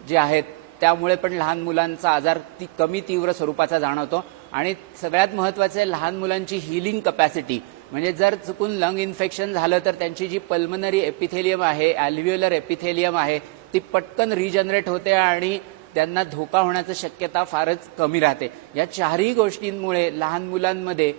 जे आहेत, त्यामुळे पण लहान मुलांचा आजार कमी तीव्र स्वरूपाचा जाणवतो. आणि सगळ्यात महत्त्वाचं आहे लहान मुलांची हिलिंग कपॅसिटी, म्हणजे जर चुकून लंग इन्फेक्शन झालं तर त्यांची जी पल्मनरी एपिथेलियम आहे, अल्व्हिओलर एपिथेलियम आहे, ती पटकन रिजनरेट होते आणि त्यांना धोका होण्याची शक्यता फारच कमी राहते. या चारही गोष्टींमुळे लहान मुलांमध्ये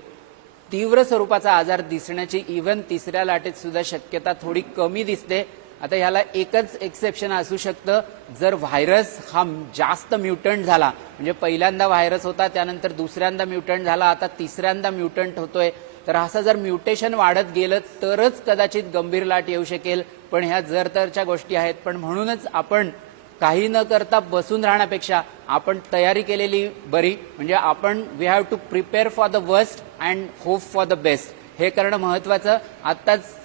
तीव्र स्वरूपाचा आजार दिसण्याची इव्हन तिसऱ्या लाटेत सुद्धा शक्यता थोडी कमी दिसते. आता ह्याला एकच एक्सेप्शन असू शकतं, जर व्हायरस हा जास्त म्युटंट झाला, म्हणजे पहिल्यांदा व्हायरस होता, त्यानंतर दुसऱ्यांदा म्युटंट झाला, आता तिसऱ्यांदा म्युटंट होतोय, तर असं जर म्युटेशन वाढत गेलं तरच कदाचित गंभीर लाट येऊ शकेल. पण ह्या जरतरच्या गोष्टी आहेत. पण म्हणूनच आपण काही न करता बसून राहण्यापेक्षा आपण तयारी केलेली बरी. म्हणजे आपण we have to prepare for the worst and hope for the best, हे करणं महत्वाचं. आत्ताच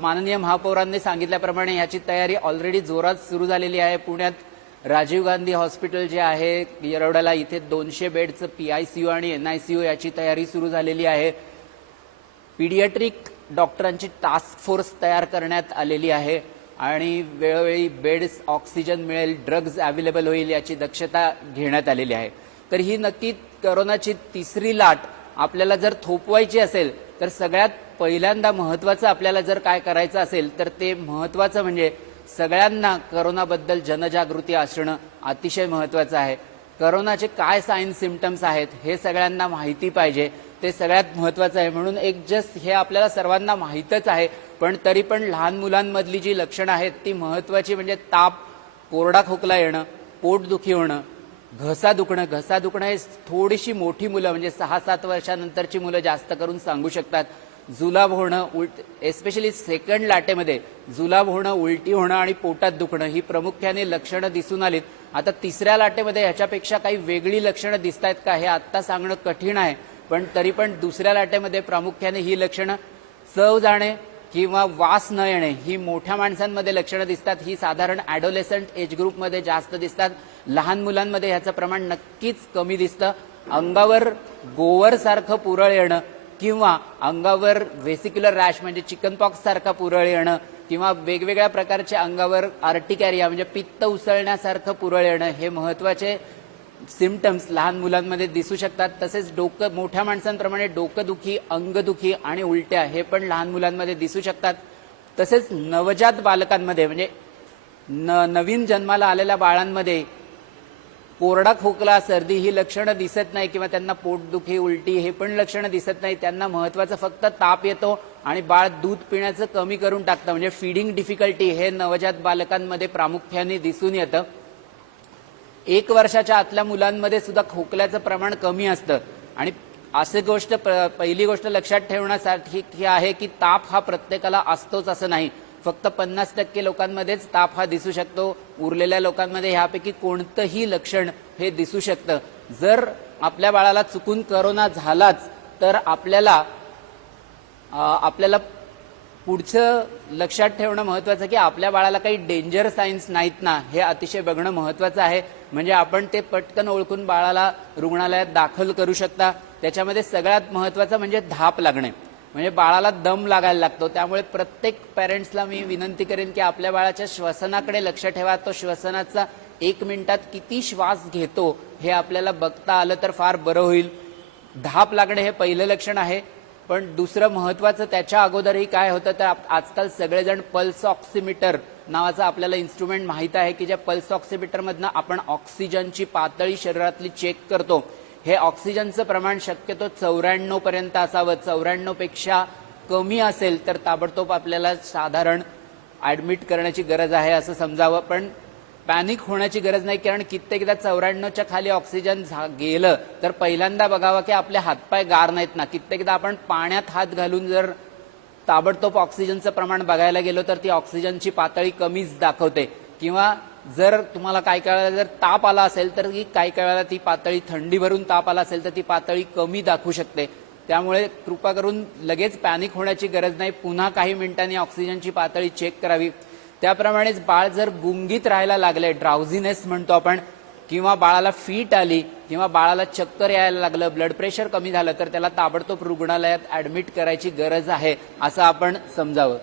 माननीय महापौरांनी सांगितल्याप्रमाणे ह्याची तयारी ऑलरेडी जोरात सुरू झालेली आहे. पुण्यात राजीव गांधी हॉस्पिटल जे आहे येरवड्याला, इथे 200 बेडचं PICU आणि NICU याची तयारी सुरू झालेली आहे. पीडियाट्रिक डॉक्टरांची टास्क फोर्स तयार करण्यात आलेली आहे आणि वेळोवेळी बेड्स, ऑक्सिजन मिळेल, ड्रग्ज अवेलेबल होईल याची दक्षता घेण्यात आलेली आहे. तर ही नक्की करोनाची तिसरी लाट आपल्याला जर थोपवायची असेल तर सगळ्यात पहिल्यांदा महत्त्वाचं आपल्याला जर काय करायचं असेल तर ते महत्त्वाचं म्हणजे सगळ्यांना करोनाबद्दल जनजागृती असणं अतिशय महत्त्वाचं आहे. करोनाचे काय साईन सिम्पटम्स आहेत हे सगळ्यांना माहिती पाहिजे, ते सगळ्यात महत्त्वाचं आहे. म्हणून एक जस्ट हे आपल्याला सर्वांना माहीतच आहे, पण तरी पण लहान मुलांमधली जी लक्षणं आहेत ती महत्त्वाची, म्हणजे ताप, कोरडा खोकला येणं, पोटदुखी होणं, घसा दुखणं हे थोडीशी मोठी मुलं म्हणजे 6-7 वर्षानंतरची मुलं जास्त करून सांगू शकतात. जुलाब होणं, एस्पेशली सेकंड लाटेमध्ये जुलाब होणं, उलटी होणं आणि पोटात दुखणं ही प्रामुख्याने लक्षणं दिसून आलीत. आता तिसऱ्या लाटेमध्ये ह्याच्यापेक्षा काही वेगळी लक्षणं दिसत आहेत का हे आत्ता सांगणं कठीण आहे, पण तरी पण दुसऱ्या लाटेमध्ये प्रामुख्याने ही लक्षणं, चव जाणे किंवा वास न येणे ही मोठ्या माणसांमध्ये लक्षणं दिसतात. ही साधारण ॲडोलेसंट एज ग्रुपमध्ये जास्त दिसतात. लहान मुलांमध्ये ह्याचं प्रमाण नक्कीच कमी दिसतं. अंगावर गोवर सारखं पुरळ येणं किंवा अंगावर व्हेसिक्युलर रॅश म्हणजे चिकनपॉक्स सारखा पुरळ येणं किंवा वेगवेगळ्या प्रकारच्या अंगावर आर्टिकॅरिया म्हणजे पित्त उसळण्यासारखं पुरळ येणं हे महत्त्वाचे सिम्पटम्स लहान मुलांमध्ये दिसू शकतात. तसेच मोठ्या माणसांप्रमाणे डोकंदुखी, अंगदुखी आणि उलट्या हे पण लहान मुलांमध्ये दिसू शकतात. तसेच नवजात बालकांमध्ये म्हणजे नवीन जन्माला आलेल्या बाळांमध्ये कोरडा खोकला, सर्दी ही लक्षणं दिसत नाही किंवा त्यांना पोटदुखी, उलटी हे पण लक्षणं दिसत नाही. त्यांना महत्त्वाचं फक्त ताप येतो आणि बाळ दूध पिण्याचं कमी करून टाकतं, म्हणजे फीडिंग डिफिकल्टी हे नवजात बालकांमध्ये प्रामुख्याने दिसून येतं. 1 वर्षाच्या आतल्या मुलांमध्ये सुद्धा खोकल्याचं प्रमाण कमी असतं. आणि अशी गोष्ट पहिली गोष्ट लक्षात ठेवण्यासाठी आहे की ताप हा प्रत्येकाला असतोच असं नाही. फक्त 50% लोकांमध्येच ताप हा दिसू शकतो. उरलेल्या लोकांमध्ये ह्यापैकी कोणतंही लक्षण हे दिसू शकतं. जर आपल्या बाळाला चुकून करोना झालाच तर आपल्याला पुढचं लक्षात ठेवणं महत्त्वाचं की आपल्या बाळाला काही डेंजर साईन्स नाहीत ना हे अतिशय बघणं महत्त्वाचं आहे. म्हणजे आपण ते पटकन ओळखून बाळाला रुग्णालयात दाखल करू शकता. त्याच्यामध्ये सगळ्यात महत्त्वाचं म्हणजे धाप लागणे, म्हणजे बाळाला दम लागायला लागतो. त्यामुळे प्रत्येक पॅरेंट्सला मी विनंती करेन की आपल्या बाळाच्या श्वसनाकडे लक्ष ठेवा. तो श्वसनाचा 1 मिनिटात किती श्वास घेतो हे आपल्याला बघता आलं तर फार बरं होईल. धाप लागणे हे पहिलं लक्षण आहे. पण दुसरं महत्त्वाचं त्याच्या अगोदरही काय होतं तर आजकाल सगळेजण पल्स ऑक्सिमीटर नावाचं आपल्याला इन्स्ट्रुमेंट माहीत आहे की ज्या पल्स ऑक्सिमीटरमधनं आपण ऑक्सिजनची पातळी शरीरातली चेक करतो. हे ऑक्सिजनचं प्रमाण शक्यतो 94 पर्यंत असावं. 94 पेक्षा कमी असेल तर ताबडतोब आपल्याला साधारण ॲडमिट करण्याची गरज आहे असं समजावं. पण पॅनिक होण्याची गरज नाही, कारण कित्येकदा 94च्या खाली ऑक्सिजन गेलं तर पहिल्यांदा बघावं की आपले हातपाय गार नाहीत ना. कित्येकदा आपण पाण्यात हात घालून जर ताबडतोब ऑक्सिजनचं प्रमाण बघायला गेलो तर ती ऑक्सिजनची पातळी कमीच दाखवते. किंवा जर तुम्हाला काही वेळेला जर ताप आला असेल तर काही वेळेला ती पातळी, थंडी भरून ताप आला असेल तर ती पातळी कमी दाखवू शकते. त्यामुळे कृपा करून लगेच पॅनिक होण्याची गरज नाही. पुन्हा काही मिनिटांनी ऑक्सिजनची पातळी चेक करावी. त्याप्रमाणेच बाळ जर गुंगीत राहायला लागले, ड्राउझीनेस म्हणतो आपण, किंवा बाळाला फीट आली किंवा बाळाला चक्कर यायला लागलं, ब्लड प्रेशर कमी झालं तर त्याला ताबडतोब रुग्णालयात ऍडमिट करायची गरज आहे असं आपण समजावं.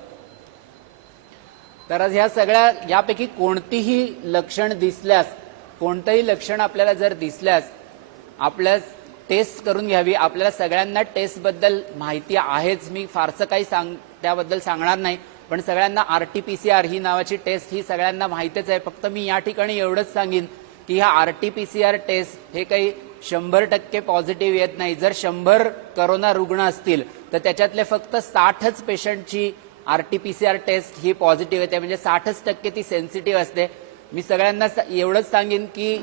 तर ह्या सगळ्या यापैकी कोणतीही लक्षण दिसल्यास, कोणतंही लक्षण आपल्याला जर दिसल्यास आपल्या टेस्ट करून घ्यावी. आपल्याला सगळ्यांना टेस्टबद्दल माहिती आहेच, मी फारसं काही त्याबद्दल सांगणार नाही, पण सगळ्यांना RT-PCR ही नावाची टेस्ट ही सगळ्यांना माहितीच आहे. फक्त मी या ठिकाणी एवढंच सांगेन की ह्या RT-PCR टेस्ट हे काही 100% पॉझिटिव्ह येत नाही. जर 100 करोना रुग्ण असतील तर त्याच्यातले फक्त 60च पेशंटची RT-PCR टेस्ट ही पॉझिटिव्ह येते, म्हणजे 60% ती सेन्सिटिव्ह असते. मी सगळ्यांना एवढंच सांगेन की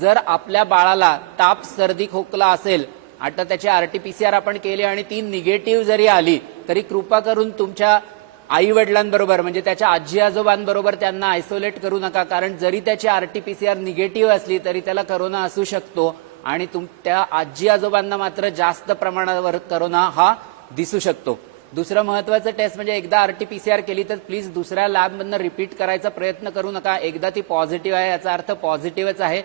जर आपल्या बाळाला ताप, सर्दी, खोकला असेल, आता त्याची RT-PCR आपण केली आणि ती निगेटिव्ह जरी आली तरी कृपा करून तुमच्या आई वडिलांबरोबर, म्हणजे त्याच्या आजी आजोबांबरोबर त्यांना आयसोलेट करू नका. कारण जरी त्याची RT-PCR निगेटिव्ह असली तरी त्याला करोना असू शकतो आणि त्या आजी आजोबांना मात्र जास्त प्रमाणावर करोना हा दिसू शकतो. दुसरं महत्वाचं टेस्ट म्हणजे एकदा RT-PCR केली तर प्लीज दुसऱ्या लॅबमधनं रिपीट करायचा प्रयत्न करू नका. एकदा ती पॉझिटिव्ह आहे याचा अर्थ पॉझिटिव्हच आहे.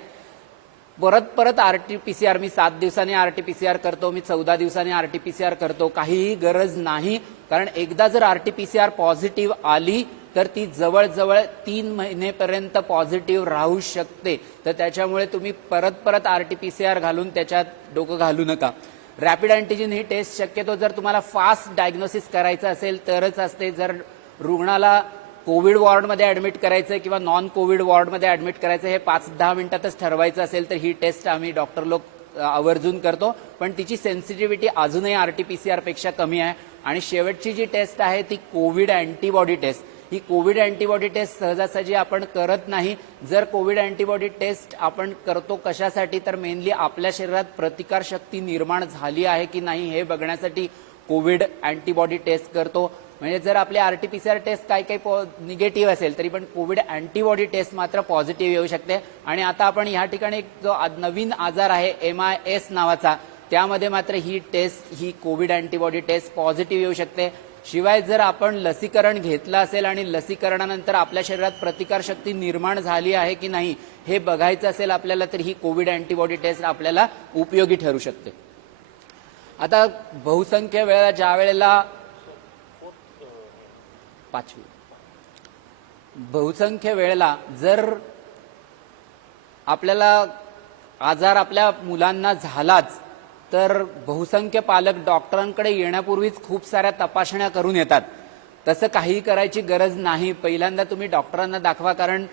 परत RT-PCR, मी 7 दिवसांनी RT-PCR करतो, मी 14 दिवसांनी RT-PCR करतो, काहीही गरज नाही. कारण एकदा जर RT-PCR पॉझिटिव्ह आली तर ती जवळजवळ 3 महिनेपर्यंत पॉझिटिव्ह राहू शकते. तर त्याच्यामुळे तुम्ही परत RT-PCR घालून त्याच्यात डोकं घालू नका. रॅपिड अँटीजन ही टेस्ट शक्यतो जर तुम्हाला फास्ट डायग्नोसिस करायचं असेल तरच असते. जर रुग्णाला कोविड वॉर्डमध्ये ऍडमिट करायचं किंवा नॉन कोविड वॉर्डमध्ये ऍडमिट करायचं हे 5-10 मिनिटातच ठरवायचं असेल तर ही टेस्ट आम्ही डॉक्टर लोक आवर्जून करतो. पण तिची सेन्सिटिव्हिटी अजूनही RT-PCR पेक्षा कमी आहे. आणि शेवटची जी टेस्ट आहे ती कोविड अँटीबॉडी टेस्ट. ही कोविड अँटीबॉडी टेस्ट सहजासहजी आपण करत नाही. जर कोविड अँटीबॉडी टेस्ट आपण करतो कशासाठी, तर मेनली आपल्या शरीरात प्रतिकारशक्ती निर्माण झाली आहे की नाही हे बघण्यासाठी कोविड अँटीबॉडी टेस्ट करतो. म्हणजे जर आपली RT-PCR टेस्ट काही निगेटिव्ह असेल तरी पण कोविड अँटीबॉडी टेस्ट मात्र पॉझिटिव्ह येऊ शकते. आणि आता आपण या ठिकाणी जो नवीन आजार आहे MIS नावाचा, त्यामध्ये मात्र ही टेस्ट, ही कोविड अँटीबॉडी टेस्ट पॉझिटिव्ह येऊ शकते. शिवाय जर आपण लसीकरण घेतलं असेल आणि लसीकरणानंतर आपल्या शरीरात प्रतिकारशक्ती निर्माण झाली आहे की नाही हे बघायचं असेल आपल्याला, तर ही कोविड अँटीबॉडी टेस्ट आपल्याला उपयोगी ठरू शकते. आता बहुसंख्य वेळा ज्या वेळेला बहुसंख्य वेळेला जर आपल्याला आजार आपल्या मुलांना झालाच तर बहुसंख्य पालक डॉक्टरांकडे येण्यापूर्वीच खूप साऱ्या तपासण्या करून येतात. तसं काही करायची गरज नाही. पहिल्यांदा तुम्ही डॉक्टरांना दाखवा, कारण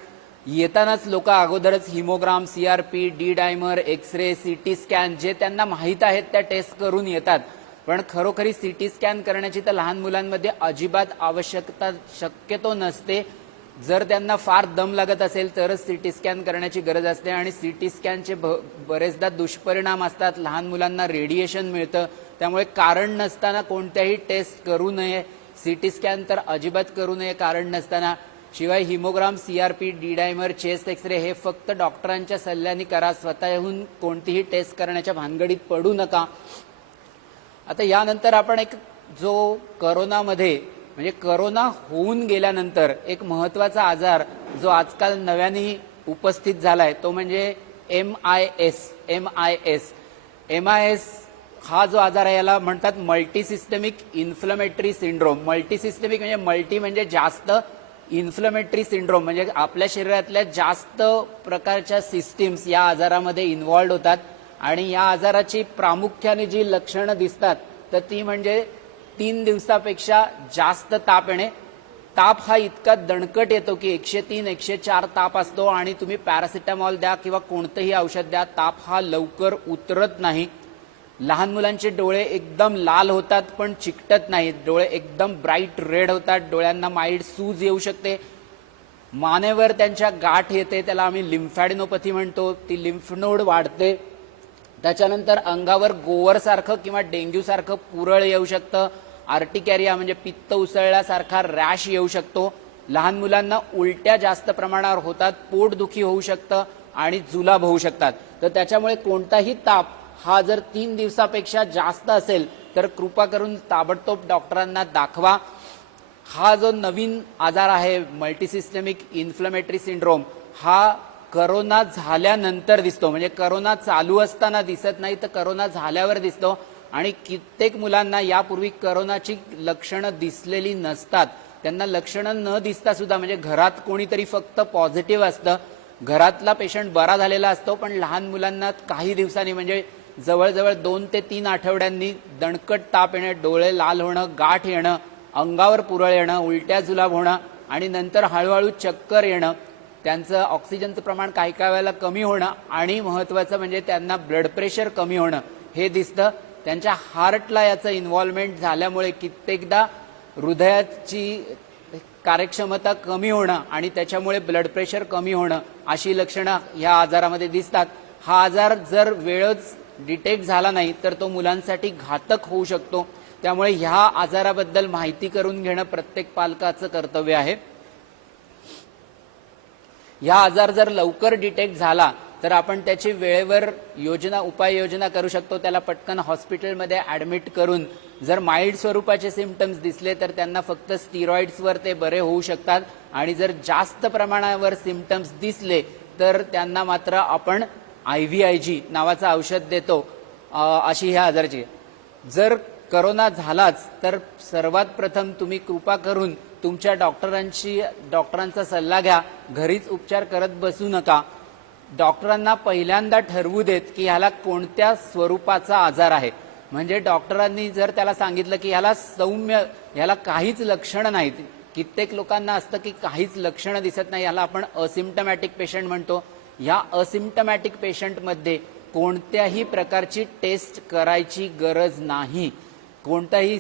येतानाच लोक अगोदरच haemogram, CRP, D-डायमर, x ray, CT scan जे त्यांना माहीत आहेत त्या टेस्ट करून येतात. पण खरोखरी CT स्कॅन करण्याची तर लहान मुलांमध्ये अजिबात आवश्यकता शक्यतो नसते. जर त्यांना फार दम लागत असेल तरच CT स्कॅन करण्याची गरज असते. आणि CT स्कॅनचे बरेचदा दुष्परिणाम असतात. लहान मुलांना रेडिएशन मिळतं, त्यामुळे कारण नसताना कोणत्याही टेस्ट करू नये. CT स्कॅन तर अजिबात करू नये कारण नसताना. शिवाय हिमोग्राम, CRP, D-डायमर, चेस्ट एक्सरे हे फक्त डॉक्टरांच्या सल्ल्याने करा. स्वतःहून कोणतीही टेस्ट करण्याच्या भानगडीत पडू नका. आता यानंतर आपण एक जो करोनामध्ये म्हणजे करोना होऊन गेल्यानंतर एक महत्वाचा आजार जो आजकाल नव्याने उपस्थित झालाय तो म्हणजे MIS हा जो आजार आहे याला म्हणतात मल्टीसिस्टेमिक इन्फ्लमेटरी सिंड्रोम. मल्टीसिस्टेमिक म्हणजे मल्टी म्हणजे जास्त, इन्फ्लमेटरी सिंड्रोम म्हणजे आपल्या शरीरातल्या जास्त प्रकारच्या सिस्टीम्स या आजारामध्ये इन्व्हॉल्ड होतात. आणि या आजाराची प्रामुख्याने जी लक्षणं दिसतात तर ती म्हणजे 3 दिवसापेक्षा जास्त ताप येणे. ताप हा इतका दणकट येतो की 103-104 ताप असतो आणि तुम्ही पॅरासिटामॉल द्या किंवा कोणतंही औषध द्या, ताप हा लवकर उतरत नाही. लहान मुलांचे डोळे एकदम लाल होतात पण चिकटत नाहीत. डोळे एकदम ब्राईट रेड होतात. डोळ्यांना माइल्ड सूज येऊ शकते. मानेवर त्यांच्या गाठ येते, त्याला आम्ही लिम्फॅडिनोपॅथी म्हणतो, ती लिम्फ नोड वाढते. त्याच्यानंतर अंगावर गोवरसारखं किंवा डेंग्यूसारखं पुरळ येऊ शकतं. आर्टिकॅरिया म्हणजे पित्त उसळल्यासारखा रॅश येऊ शकतो. लहान मुलांना उलट्या जास्त प्रमाणावर होतात, पोटदुखी होऊ शकतं आणि जुलाब होऊ शकतात. तर त्याच्यामुळे कोणताही ताप हा जर 3 दिवसापेक्षा जास्त असेल तर कृपा करून ताबडतोब डॉक्टरांना दाखवा. हा जो नवीन आजार आहे मल्टीसिस्टेमिक इन्फ्लमेटरी सिंड्रोम, हा करोना झाल्यानंतर दिसतो. म्हणजे करोना चालू असताना दिसत नाही, तर करोना झाल्यावर दिसतो. आणि कित्येक मुलांना यापूर्वी करोनाची लक्षणं दिसलेली नसतात. त्यांना लक्षणं न दिसता सुद्धा, म्हणजे घरात कोणीतरी फक्त पॉझिटिव्ह असतं, घरातला पेशंट बरा झालेला असतो, पण लहान मुलांना काही दिवसांनी म्हणजे जवळजवळ 2 ते 3 आठवड्यांनी दणकट ताप येणं, डोळे लाल होणं, गाठ येणं, अंगावर पुरळ येणं, उलट्या जुलाब होणं आणि नंतर हळूहळू चक्कर येणं, त्यांचं ऑक्सिजनचं प्रमाण काही काही वेळेला कमी होणं आणि महत्त्वाचं म्हणजे त्यांना ब्लड प्रेशर कमी होणं हे दिसतं. त्यांच्या हार्टला याचं इन्व्हॉल्वमेंट झाल्यामुळे कित्येकदा हृदयाची कार्यक्षमता कमी होणं आणि त्याच्यामुळे ब्लड प्रेशर कमी होणं अशी लक्षणं ह्या आजारामध्ये दिसतात. हा आजार जर वेळच डिटेक्ट झाला नाही तर तो मुलांसाठी घातक होऊ शकतो. त्यामुळे ह्या आजाराबद्दल माहिती करून घेणं प्रत्येक पालकाचं कर्तव्य आहे. ह्या आजार जर लवकर डिटेक्ट झाला तर आपण त्याची वेळेवर उपाययोजना करू शकतो. त्याला पटकन हॉस्पिटलमध्ये ऍडमिट करून जर माइल्ड स्वरूपाचे सिम्पटम्स दिसले तर त्यांना फक्त स्टिरॉइड्सवर ते बरे होऊ शकतात आणि जर जास्त प्रमाणावर सिम्पटम्स दिसले तर त्यांना मात्र आपण IVIG नावाचं औषध देतो अशी ह्या आजाराची. जर करोना झालाच तर सर्वात प्रथम तुम्ही कृपा करून तुमच्या डॉक्टरांचा सल्ला घ्या. घरीच उपचार करत बसू नका. डॉक्टरांना पहिल्यांदा ठरवू देत की ह्याला कोणत्या स्वरूपाचा आजार आहे. म्हणजे डॉक्टरांनी जर त्याला सांगितलं की ह्याला काहीच लक्षणं नाहीत, कित्येक लोकांना असतं की काहीच लक्षणं दिसत नाही, याला आपण असिम्प्टमॅटिक पेशंट म्हणतो. या असिम्प्टमॅटिक पेशंटमध्ये कोणत्याही प्रकारची टेस्ट करायची गरज नाही. कोणताही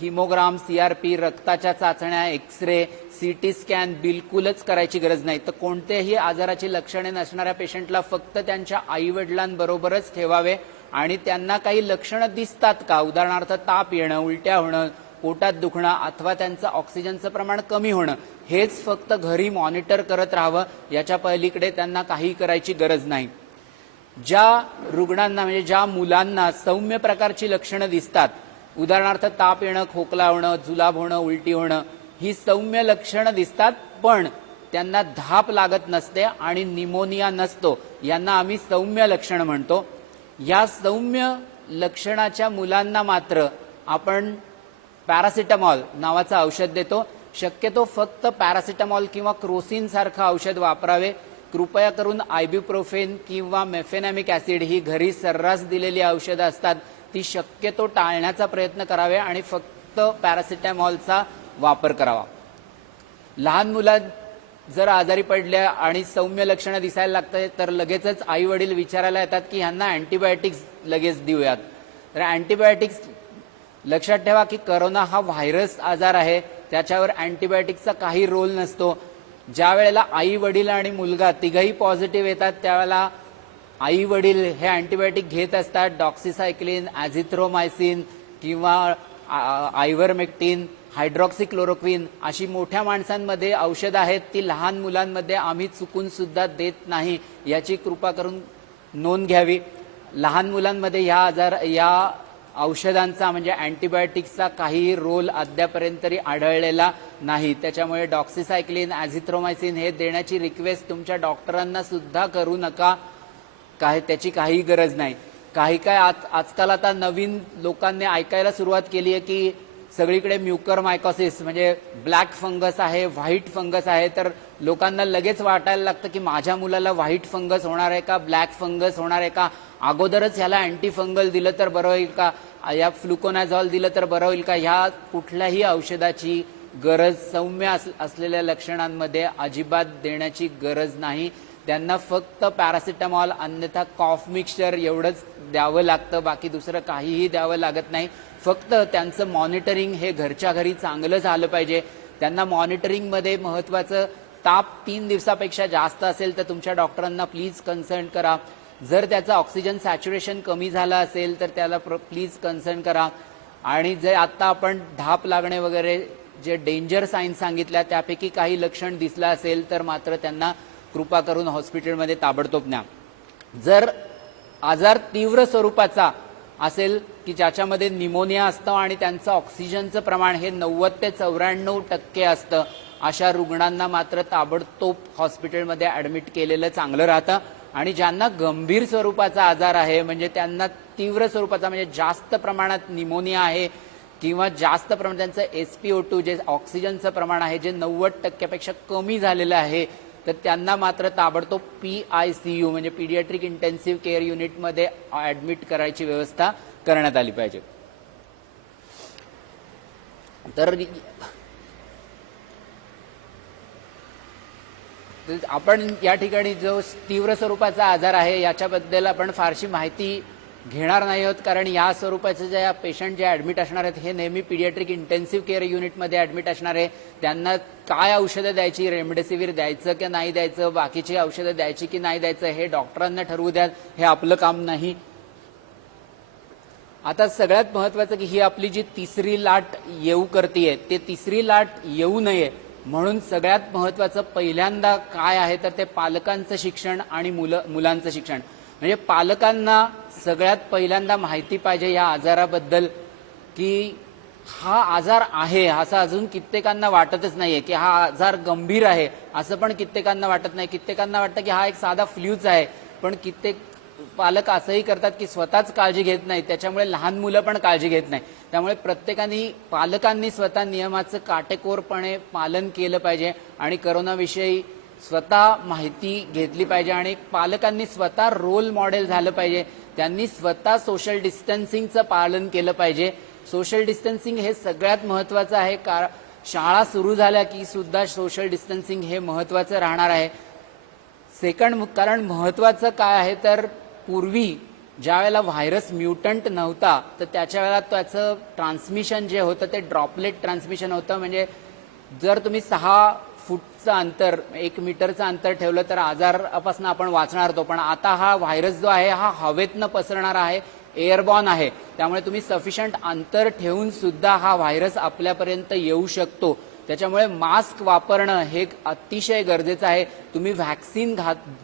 हिमोग्राम, CRP, रक्ताच्या चाचण्या, एक्सरे, CT स्कॅन बिलकुलच करायची गरज नाही. तर कोणत्याही आजाराची लक्षणे नसणाऱ्या पेशंटला फक्त त्यांच्या आईवडिलांबरोबरच ठेवावे आणि त्यांना काही लक्षणं दिसतात का, उदाहरणार्थ ताप येणं, उलट्या होणं, पोटात दुखणं अथवा त्यांचं ऑक्सिजनचं प्रमाण कमी होणं, हेच फक्त घरी मॉनिटर करत राहावं. याच्या पलीकडे त्यांना काही करायची गरज नाही. ज्या रुग्णांना म्हणजे ज्या मुलांना सौम्य प्रकारची लक्षणं दिसतात, उदाहरणार्थ ताप येणं, खोकला होणं, जुलाब होणं, उलटी होणं, ही सौम्य लक्षणं दिसतात पण त्यांना धाप लागत नसते आणि निमोनिया नसतो, यांना आम्ही सौम्य लक्षणं म्हणतो. या सौम्य लक्षणाच्या मुलांना मात्र आपण पॅरासिटामॉल नावाचं औषध देतो. शक्यतो फक्त पॅरासिटामॉल किंवा क्रोसिन सारखं औषध वापरावे. कृपया करून आयब्युप्रोफेन किंवा मेफेनॅमिक ऍसिड ही घरी सर्रास दिलेली औषधं असतात, ती शक्यतो टाळण्याचा प्रयत्न करावे आणि फक्त पॅरासिटामॉलचा वापर करावा. लहान मुलं जर आजारी पडल्या आणि सौम्य लक्षणं दिसायला लागतात तर लगेचच आई वडील विचारायला येतात की ह्यांना अँटीबायोटिक्स लगेच देऊयात. तर अँटीबायोटिक्स लक्षात ठेवा की करोना हा व्हायरस आजार आहे, त्याच्यावर अँटीबायोटिक्सचा काही रोल नसतो. ज्या वेळेला आई वडील आणि मुलगा तिघही पॉझिटिव्ह येतात त्यावेळेला आई वडील हे अँटीबायोटिक घेत असतात. डॉक्सिसायक्लिन, ॲझिथ्रोमायसिन किंवा आयव्हरमेक्टिन, हायड्रॉक्सिक्लोरोक्विन अशी मोठ्या माणसांमध्ये औषधं आहेत, ती लहान मुलांमध्ये आम्ही चुकून सुद्धा देत नाही, याची कृपा करून नोंद घ्यावी. लहान मुलांमध्ये या औषधांचा म्हणजे अँटीबायोटिक्सचा काही रोल अद्यापर्यंत तरी आढळलेला नाही. त्याच्यामुळे डॉक्सिसायक्लिन, ॲझिथ्रोमायसिन हे देण्याची रिक्वेस्ट तुमच्या डॉक्टरांना सुद्धा करू नका. त्याची काही गरज नाही. आजकाल आता नवीन लोकांनी ऐकायला सुरुवात केली आहे की सगळीकडे म्युकरमायकोसिस म्हणजे ब्लॅक फंगस आहे, व्हाईट फंगस आहे, तर लोकांना लगेच वाटायला लागतं की माझ्या मुलाला व्हाईट फंगस होणार आहे का, ब्लॅक फंगस होणार आहे का, अगोदरच ह्याला अँटी फंगल दिलं तर बरं होईल का, या फ्लुकोनाझॉल दिलं तर बरं होईल का. ह्या कुठल्याही औषधाची गरज सौम्य असलेल्या लक्षणांमध्ये अजिबात देण्याची गरज नाही. त्यांना फक्त पॅरासिटामॉल अन्यथा कॉफ मिक्सचर एवढंच द्यावं लागतं, बाकी दुसरं काहीही द्यावं लागत नाही. फक्त त्यांचं मॉनिटरिंग हे घरच्या घरी चांगलं झालं पाहिजे. त्यांना मॉनिटरिंगमध्ये महत्त्वाचं ताप 3 दिवसापेक्षा जास्त असेल तर तुमच्या डॉक्टरांना प्लीज कन्सल्ट करा. जर त्याचं ऑक्सिजन सॅच्युरेशन कमी झालं असेल तर त्याला प्लीज कन्सर्न करा. आणि जे आता आपण धाप लागणे वगैरे जे डेंजर साईन्स सांगितल्या त्यापैकी काही लक्षण दिसलं असेल तर मात्र त्यांना कृपा करून हॉस्पिटलमध्ये ताबडतोब न्या. जर आजार तीव्र स्वरूपाचा असेल की ज्याच्यामध्ये निमोनिया असतं आणि त्यांचं ऑक्सिजनचं प्रमाण हे 90 ते 94% असतं, अशा रुग्णांना मात्र ताबडतोब हॉस्पिटलमध्ये ॲडमिट केलेलं चांगलं राहतं. आणि ज्यांना गंभीर स्वरूपाचा आजार आहे म्हणजे त्यांना तीव्र स्वरूपाचा म्हणजे जास्त प्रमाणात निमोनिया आहे किंवा जास्त प्रमाणात त्यांचं SpO2 जे ऑक्सिजनचं प्रमाण आहे जे 90% कमी झालेलं आहे, तर त्यांना मात्र ताबडतोब PICU म्हणजे पीडियाट्रिक इंटेन्सिव्ह केअर युनिटमध्ये ॲडमिट करायची व्यवस्था करण्यात आली पाहिजे. तर आपण या ठिकाणी जो तीव्र स्वरूपाचा आजार आहे याच्याबद्दल आपण फारशी माहिती घेणार नाही आहोत, कारण या स्वरूपाचे जे पेशंट जे ॲडमिट असणार आहेत हे नेहमी पीडियाट्रिक इंटेन्सिव्ह केअर युनिटमध्ये ॲडमिट असणार आहे. त्यांना काय औषधं द्यायची, रेमडेसिवीर द्यायचं की नाही द्यायचं, बाकीची औषधं द्यायची की नाही द्यायचं हे डॉक्टरांना ठरवू द्या, हे आपलं काम नाही. आता सगळ्यात महत्वाचं की ही आपली जी तिसरी लाट येऊ करतीये ते तिसरी लाट येऊ नये म्हणून सगळ्यात महत्वाचं पहिल्यांदा काय आहे तर ते पालकांचं शिक्षण आणि मुलांचं शिक्षण. म्हणजे पालकांना सगळ्यात पहिल्यांदा माहिती पाहिजे या आजाराबद्दल की हा आजार आहे असं अजून कित्येकांना वाटतच नाहीये, की हा आजार गंभीर आहे असं पण कित्येकांना वाटत नाही. कित्येकांना वाटतं की हा एक साधा फ्ल्यूच आहे, पण कित्येक पालक असंही करतात की स्वतःच काळजी घेत नाही, त्याच्यामुळे लहान मुलं पण काळजी घेत नाही. त्यामुळे पालकांनी स्वतः नियमाचं काटेकोरपणे पालन केलं पाहिजे आणि करोनाविषयी स्वतः माहिती घेतली पाहिजे आणि पालकांनी स्वतः रोल मॉडेल झालं पाहिजे. त्यांनी स्वतः सोशल डिस्टन्सिंगचं पालन केलं पाहिजे. सोशल डिस्टन्सिंग हे सगळ्यात महत्वाचं आहे. शाळा सुरू झाल्या की सुद्धा सोशल डिस्टन्सिंग हे महत्वाचं राहणार आहे. सेकंड कारण महत्वाचं काय आहे तर पूर्वी ज्या वेळेला व्हायरस म्युटंट नव्हता तर त्याच्या वेळेला त्याचं ट्रान्समिशन जे होतं ते ड्रॉपलेट ट्रान्समिशन होतं. म्हणजे जर तुम्ही 6 फूटचं अंतर 1 मीटरचं अंतर ठेवलं तर आजारापासून आपण वाचणार होतो. पण आता हा व्हायरस जो आहे हा हवेतनं पसरणारा आहे, एअरबॉर्न आहे. त्यामुळे तुम्ही सफिशियंट अंतर ठेवून सुद्धा हा व्हायरस आपल्यापर्यंत येऊ शकतो. त्याच्यामुळे मास्क वापरणं हे अतिशय गरजेचं आहे. तुम्ही व्हॅक्सिन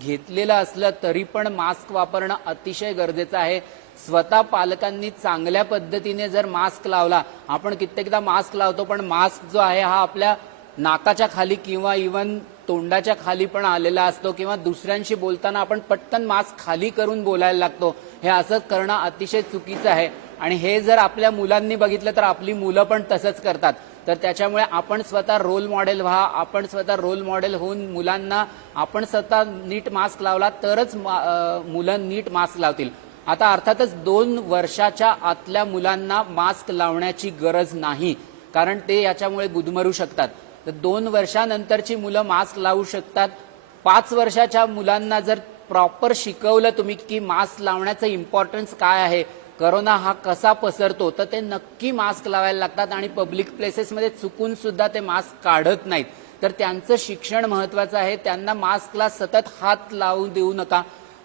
घेतलेलं असलं तरी पण मास्क वापरणं अतिशय गरजेचं आहे. स्वतः पालकांनी चांगल्या पद्धतीने जर मास्क लावला, आपण कित्येकदा मास्क लावतो पण मास्क जो आहे हा आपल्या नाकाच्या खाली किंवा इव्हन तोंडाच्या खाली पण आलेला असतो किंवा दुसऱ्यांशी बोलताना आपण पटकन मास्क खाली करून बोलायला लागतो. हे असं करणं अतिशय चुकीचं आहे आणि हे जर आपल्या मुलांनी बघितलं तर आपली मुलं पण तसंच करतात. तर त्याच्यामुळे आपण स्वतः रोल मॉडेल व्हा. आपण स्वतः रोल मॉडेल होऊन मुलांना आपण स्वतः नीट मास्क लावला तरच मुलं नीट मास्क लावतील. आता अर्थातच 2 वर्षाच्या आतल्या मुलांना मास्क लावण्याची गरज नाही, कारण ते याच्यामुळे गुदमरू शकतात. तर 2 वर्षानंतरची मुलं मास्क लावू शकतात. 5 वर्षाच्या मुलांना जर प्रॉपर शिकवलं तुम्ही की मास्क लावण्याचं इम्पॉर्टन्स काय आहे, करोना हा कसा पसरतो, तर ते नक्की मास्क लावायला लागतात आणि पब्लिक प्लेसेसमध्ये चुकून सुद्धा ते मास्क काढत नाहीत. तर त्यांचं शिक्षण महत्वाचं आहे. त्यांना मास्कला सतत हात लावू देऊ नका.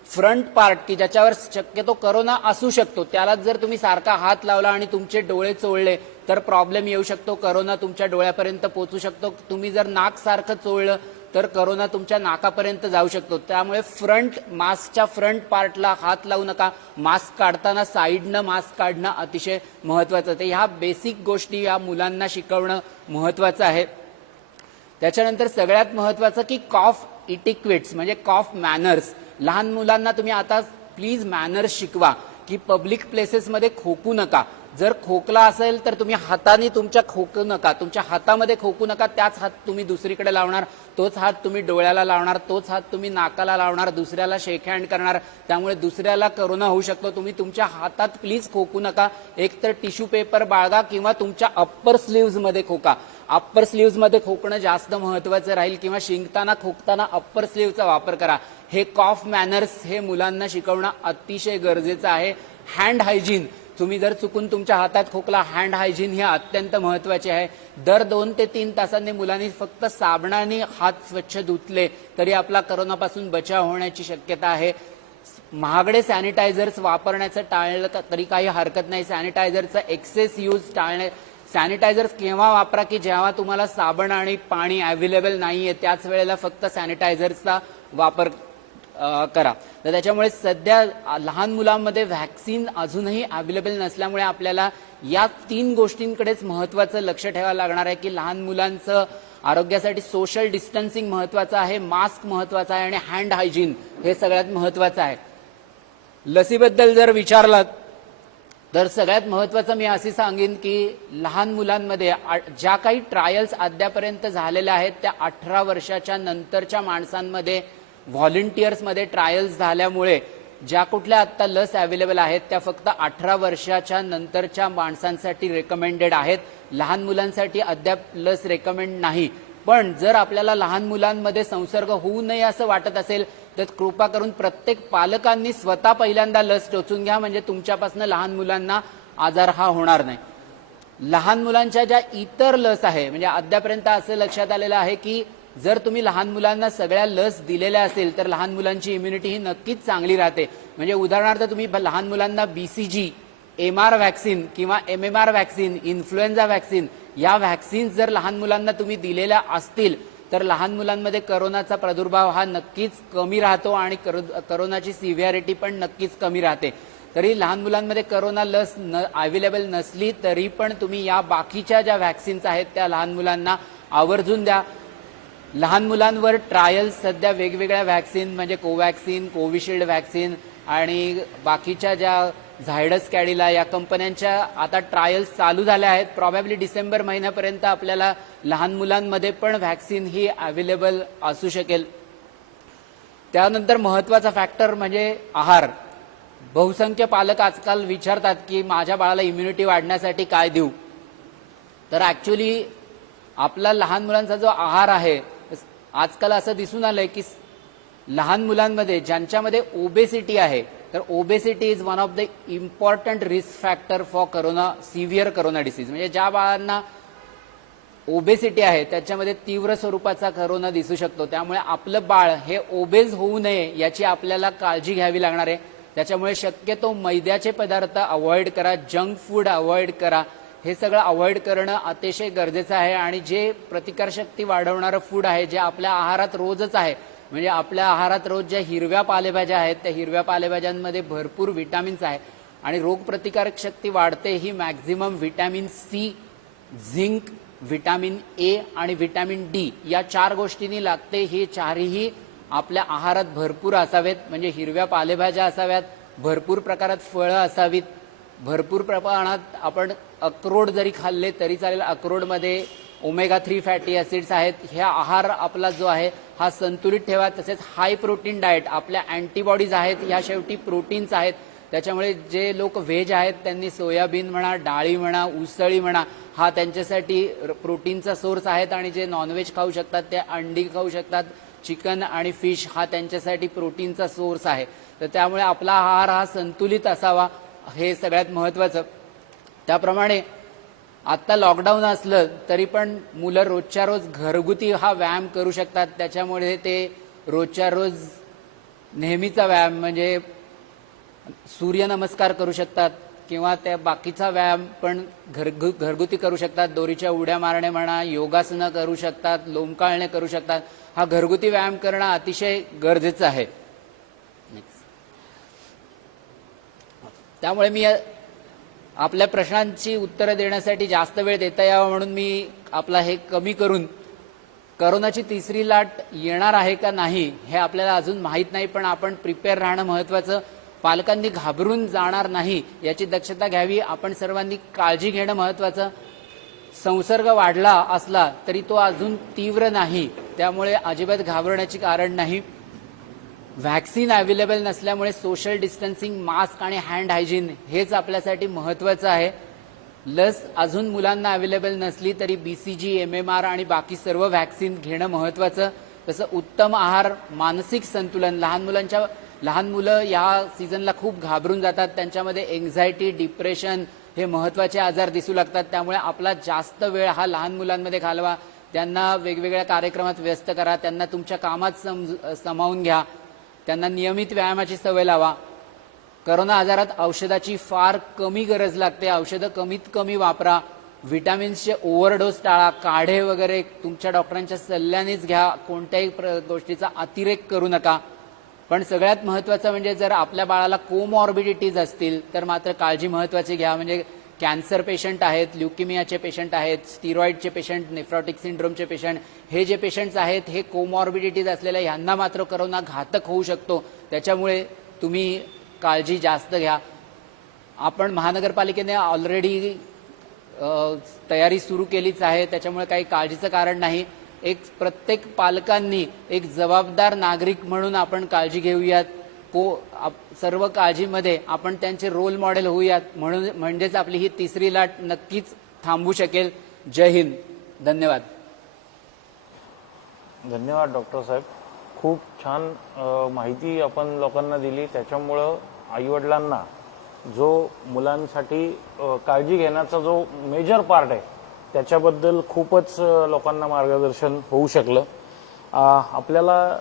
फ्रंट पार्ट की ज्याच्यावर शक्यतो करोना असू शकतो त्याला जर तुम्ही सारखा हात लावला आणि तुमचे डोळे चोळले तर प्रॉब्लेम येऊ शकतो. करोना तुमच्या डोळ्यापर्यंत पोहोचू शकतो. तुम्ही जर नाक सारखं चोळलं तर करोना तुमच्या नाकापर्यंत जाऊ शकतो. त्यामुळे मास्कच्या फ्रंट पार्टला हात लावू नका. मास्क काढताना साईडनं मास्क काढणं अतिशय महत्वाचं आहे. ह्या बेसिक गोष्टी या मुलांना शिकवणं महत्वाचं आहे. त्याच्यानंतर सगळ्यात महत्वाचं की कॉफ इटिक्वेट्स म्हणजे कॉफ मॅनर्स. लहान मुलांना तुम्ही आता प्लीज मॅनर्स शिकवा की पब्लिक प्लेसेसमध्ये खोकू नका. जर खोकला असेल तर तुम्ही हाताने तुमच्या खोकू नका, तुमच्या हातामध्ये खोकू नका. त्याच हात तुम्ही दुसरीकडे लावणार, तोच हात तुम्ही डोळ्याला लावणार, तोच हात तुम्ही नाकाला लावणार, दुसऱ्याला शेक हँड करणार. त्यामुळे दुसऱ्याला करोना होऊ शकतो. तुम्ही तुमच्या हातात प्लीज खोकू नका. एक तर टिश्यू पेपर बाळगा किंवा तुमच्या अप्पर स्लीव्ज मध्ये खोका. अप्पर स्लीव्ज मध्ये खोकणं जास्त महत्वाचं राहील किंवा शिंकताना खोकताना अप्पर स्लीव्हचा वापर करा. हे कॉफ मॅनर्स हे मुलांना शिकवणं अतिशय गरजेचं आहे. हँड हायजीन तुम्ही जर चुकून तुमच्या हातात खोकला, हँड हायजीन हे अत्यंत महत्वाचे आहे. दर 2 ते 3 तासांनी मुलांनी फक्त साबणाने हात स्वच्छ धुतले तरी आपला करोनापासून बचाव होण्याची शक्यता आहे. महागडे सॅनिटायझर्स वापरण्याचं टाळलं तरी काही हरकत नाही. सॅनिटायझरचा एक्सेस यूज टाळणे. सॅनिटायझर्स केव्हा वापरा की जेव्हा तुम्हाला साबण आणि पाणी अवेलेबल नाहीये, त्याच वेळेला फक्त सॅनिटायझरचा वापर करा. तर त्याच्यामुळे सध्या लहान मुलांमध्ये व्हॅक्सिन अजूनही अवेलेबल नसल्यामुळे आपल्याला या 3 गोष्टींकडेच महत्वाचं लक्ष ठेवावं लागणार आहे की लहान मुलांचं आरोग्यासाठी सोशल डिस्टन्सिंग महत्वाचं आहे, मास्क महत्वाचा आहे आणि हँड हायजीन हे सगळ्यात महत्वाचं आहे. लसीबद्दल जर विचारलात तर सगळ्यात महत्वाचं मी असे सांगेन की लहान मुलांमध्ये ज्या काही ट्रायल्स अद्यापर्यंत झालेल्या आहेत त्या 18 वर्षाच्या नंतरच्या माणसांमध्ये व्हॉलंटियर्समध्ये ट्रायल्स झाल्यामुळे ज्या कुठल्या आता लस अवेलेबल आहेत त्या फक्त 18 वर्षाच्या नंतरच्या माणसांसाठी रेकमेंडेड आहेत. लहान मुलांसाठी अद्याप लस रेकमेंड नाही. पण जर आपल्याला लहान मुलांमध्ये संसर्ग होऊ नये असं वाटत असेल तर कृपा करून प्रत्येक पालकांनी स्वतः पहिल्यांदा लस टोचून घ्या, म्हणजे तुमच्यापासून लहान मुलांना आजार हा होणार नाही. लहान मुलांच्या ज्या इतर लस आहे, म्हणजे अद्यापर्यंत असं लक्षात आलेलं आहे की जर तुम्ही लहान मुलांना सगळ्या लस दिलेल्या असेल तर लहान मुलांची इम्युनिटी ही नक्कीच चांगली राहते. म्हणजे उदाहरणार्थ तुम्ही लहान मुलांना BCG, MR व्हॅक्सिन किंवा MMR व्हॅक्सिन, इन्फ्लुएन्झा व्हॅक्सिन या व्हॅक्सिन्स जर लहान मुलांना तुम्ही दिलेल्या असतील तर लहान मुलांमध्ये करोनाचा प्रादुर्भाव हा नक्कीच कमी राहतो आणि करोनाची सिव्हिअरिटी पण नक्कीच कमी राहते. तरी लहान मुलांमध्ये करोना लस अवेलेबल नसली तरी पण तुम्ही या बाकीच्या ज्या व्हॅक्सिन्स आहेत त्या लहान मुलांना आवर्जून द्या. लहान मुलांवर ट्रायल्स सध्या वेगवेगळ्या व्हॅक्सिन म्हणजे कोवॅक्सिन, कोविशिल्ड व्हॅक्सिन आणि बाकीच्या ज्या झायडस कॅडिला या कंपन्यांच्या आता ट्रायल्स चालू झाल्या आहेत. प्रॉबॅबली डिसेंबर महिन्यापर्यंत आपल्याला लहान मुलांमध्ये पण व्हॅक्सिन ही अवेलेबल असू शकेल. त्यानंतर महत्वाचा फॅक्टर म्हणजे आहार. बहुसंख्य पालक आजकाल विचारतात की माझ्या बाळाला इम्युनिटी वाढण्यासाठी काय देऊ. तर ऍक्च्युली आपला लहान मुलांचा जो आहार आहे आजकाल असं दिसून आलंय की लहान मुलांमध्ये ज्यांच्यामध्ये ओबेसिटी आहे तर obesity is one of the important risk factor for corona, severe corona disease. म्हणजे ज्या बाळांना ओबेसिटी आहे त्याच्यामध्ये तीव्र स्वरूपाचा करोना दिसू शकतो. त्यामुळे आपलं बाळ हे ओबेज होऊ नये याची आपल्याला काळजी घ्यावी लागणार आहे. त्याच्यामुळे शक्यतो मैद्याचे पदार्थ अवॉइड करा, जंक फूड अवॉइड करा. हे सगळं अवॉइड करणं अतिशय गरजेचं आहे. आणि जे प्रतिकारशक्ती वाढवणारं फूड आहे जे आपल्या आहारात रोजच आहे, म्हणजे आपल्या आहारात रोज ज्या हिरव्या पालेभाज्या आहेत त्या हिरव्या पालेभाज्यांमध्ये भरपूर विटॅमिन्स आहे आणि रोगप्रतिकारक शक्ती वाढते ही maximum vitamin C, zinc, vitamin A आणि व्हिटॅमिन D या 4 गोष्टींनी लागते. हे चारही आपल्या आहारात भरपूर असावेत. म्हणजे हिरव्या पालेभाज्या असाव्यात, भरपूर प्रकारात फळं असावीत, भरपूर प्रमाणात आपण अक्रोड जरी खाल्ले तरी चालेल. अक्रोडमध्ये ओमेगा 3 फॅटी ऍसिड्स आहेत. ह्या आहार आपला जो आहे हा संतुलित ठेवा. तसेच हाय प्रोटीन डाएट, आपल्या अँटीबॉडीज आहेत ह्या शेवटी प्रोटीन्स आहेत. त्याच्यामुळे जे लोक व्हेज आहेत त्यांनी सोयाबीन म्हणा, डाळी म्हणा, उसळी म्हणा हा त्यांच्यासाठी प्रोटीनचा सोर्स आहेत. आणि जे नॉनव्हेज खाऊ शकतात ते अंडी खाऊ शकतात, चिकन आणि फिश हा त्यांच्यासाठी प्रोटीनचा सोर्स आहे. तर त्यामुळे आपला आहार हा संतुलित असावा हे सगळ्यात महत्वाचं. त्याप्रमाणे आता लॉकडाऊन असलं तरी पण मुलं रोजच्या रोज घरगुती हा व्यायाम करू शकतात. त्याच्यामुळे ते रोजच्या रोज नेहमीचा व्यायाम म्हणजे सूर्यनमस्कार करू शकतात किंवा त्या बाकीचा व्यायाम पण घरगुती करू शकतात. दोरीच्या उड्या मारणे म्हणा, योगासनं करू शकतात, लोंबकाळणे करू शकतात. हा घरगुती व्यायाम करणं अतिशय गरजेचं आहे. त्यामुळे मी आपल्या प्रश्नांची उत्तरं देण्यासाठी जास्त वेळ देता यावा म्हणून मी आपला हे कमी करून करोनाची तिसरी लाट येणार आहे का नाही हे आपल्याला अजून माहीत नाही, पण आपण प्रिपेअर राहणं महत्वाचं. पालकांनी घाबरून जाणार नाही याची दक्षता घ्यावी. आपण सर्वांनी काळजी घेणं महत्वाचं. संसर्ग वाढला असला तरी तो अजून तीव्र नाही, त्यामुळे अजिबात घाबरण्याचे कारण नाही. व्हॅक्सिन अवेलेबल नसल्यामुळे सोशल डिस्टन्सिंग, मास्क आणि हँड हायजीन हेच आपल्यासाठी महत्वाचं आहे. लस अजून मुलांना अवेलेबल नसली तरी BCG, MMR आणि बाकी सर्व व्हॅक्सिन घेणं महत्वाचं. तसं उत्तम आहार, मानसिक संतुलन, लहान मुलांच्या लहान मुलं या सीझनला खूप घाबरून जातात, त्यांच्यामध्ये एन्झायटी, डिप्रेशन हे महत्त्वाचे आजार दिसू लागतात. त्यामुळे आपला जास्त वेळ हा लहान मुलांमध्ये घालवा, त्यांना वेगवेगळ्या कार्यक्रमात व्यस्त करा, त्यांना तुमच्या कामात सामावून घ्या, त्यांना नियमित व्यायामाची सवय लावा. करोना आजारात औषधाची फार कमी गरज लागते, औषधं कमीत कमी वापरा, व्हिटॅमिन्सचे ओव्हरडोस टाळा, काढे वगैरे तुमच्या डॉक्टरांच्या सल्ल्यानेच घ्या, कोणत्याही गोष्टीचा अतिरेक करू नका. पण सगळ्यात महत्त्वाचं म्हणजे जर आपल्या बाळाला कोमॉर्बिडिटीज असतील तर मात्र काळजी महत्त्वाची घ्या. म्हणजे कॅन्सर पेशंट आहेत, ल्युकेमियाचे पेशंट आहेत, स्टिरॉइडचे पेशंट, नेफ्रॉटिक सिंड्रोमचे पेशंट, हे जे पेशंट्स आहेत हे कोमॉर्बिडिटीज असलेल्या ह्यांना मात्र करोना घातक होऊ शकतो. त्याच्यामुळे तुम्ही काळजी जास्त घ्या. आपण महानगरपालिकेने ऑलरेडी तयारी सुरू केलीच आहे, त्याच्यामुळे काही काळजीचं कारण नाही. एक प्रत्येक पालकांनी एक जबाबदार नागरिक म्हणून आपण काळजी घेऊयात. सर्व काळजीमध्ये आपण त्यांचे रोल मॉडेल होऊयात, म्हणजेच आपली ही तिसरी लाट नक्कीच थांबू शकेल. जय हिंद. धन्यवाद. धन्यवाद डॉक्टर साहेब. खूप छान माहिती आपण लोकांना दिली. त्याच्यामुळं आईवडिलांना जो मुलांसाठी काळजी घेण्याचा जो मेजर पार्ट आहे त्याच्याबद्दल खूपच लोकांना मार्गदर्शन होऊ शकलं. आपल्याला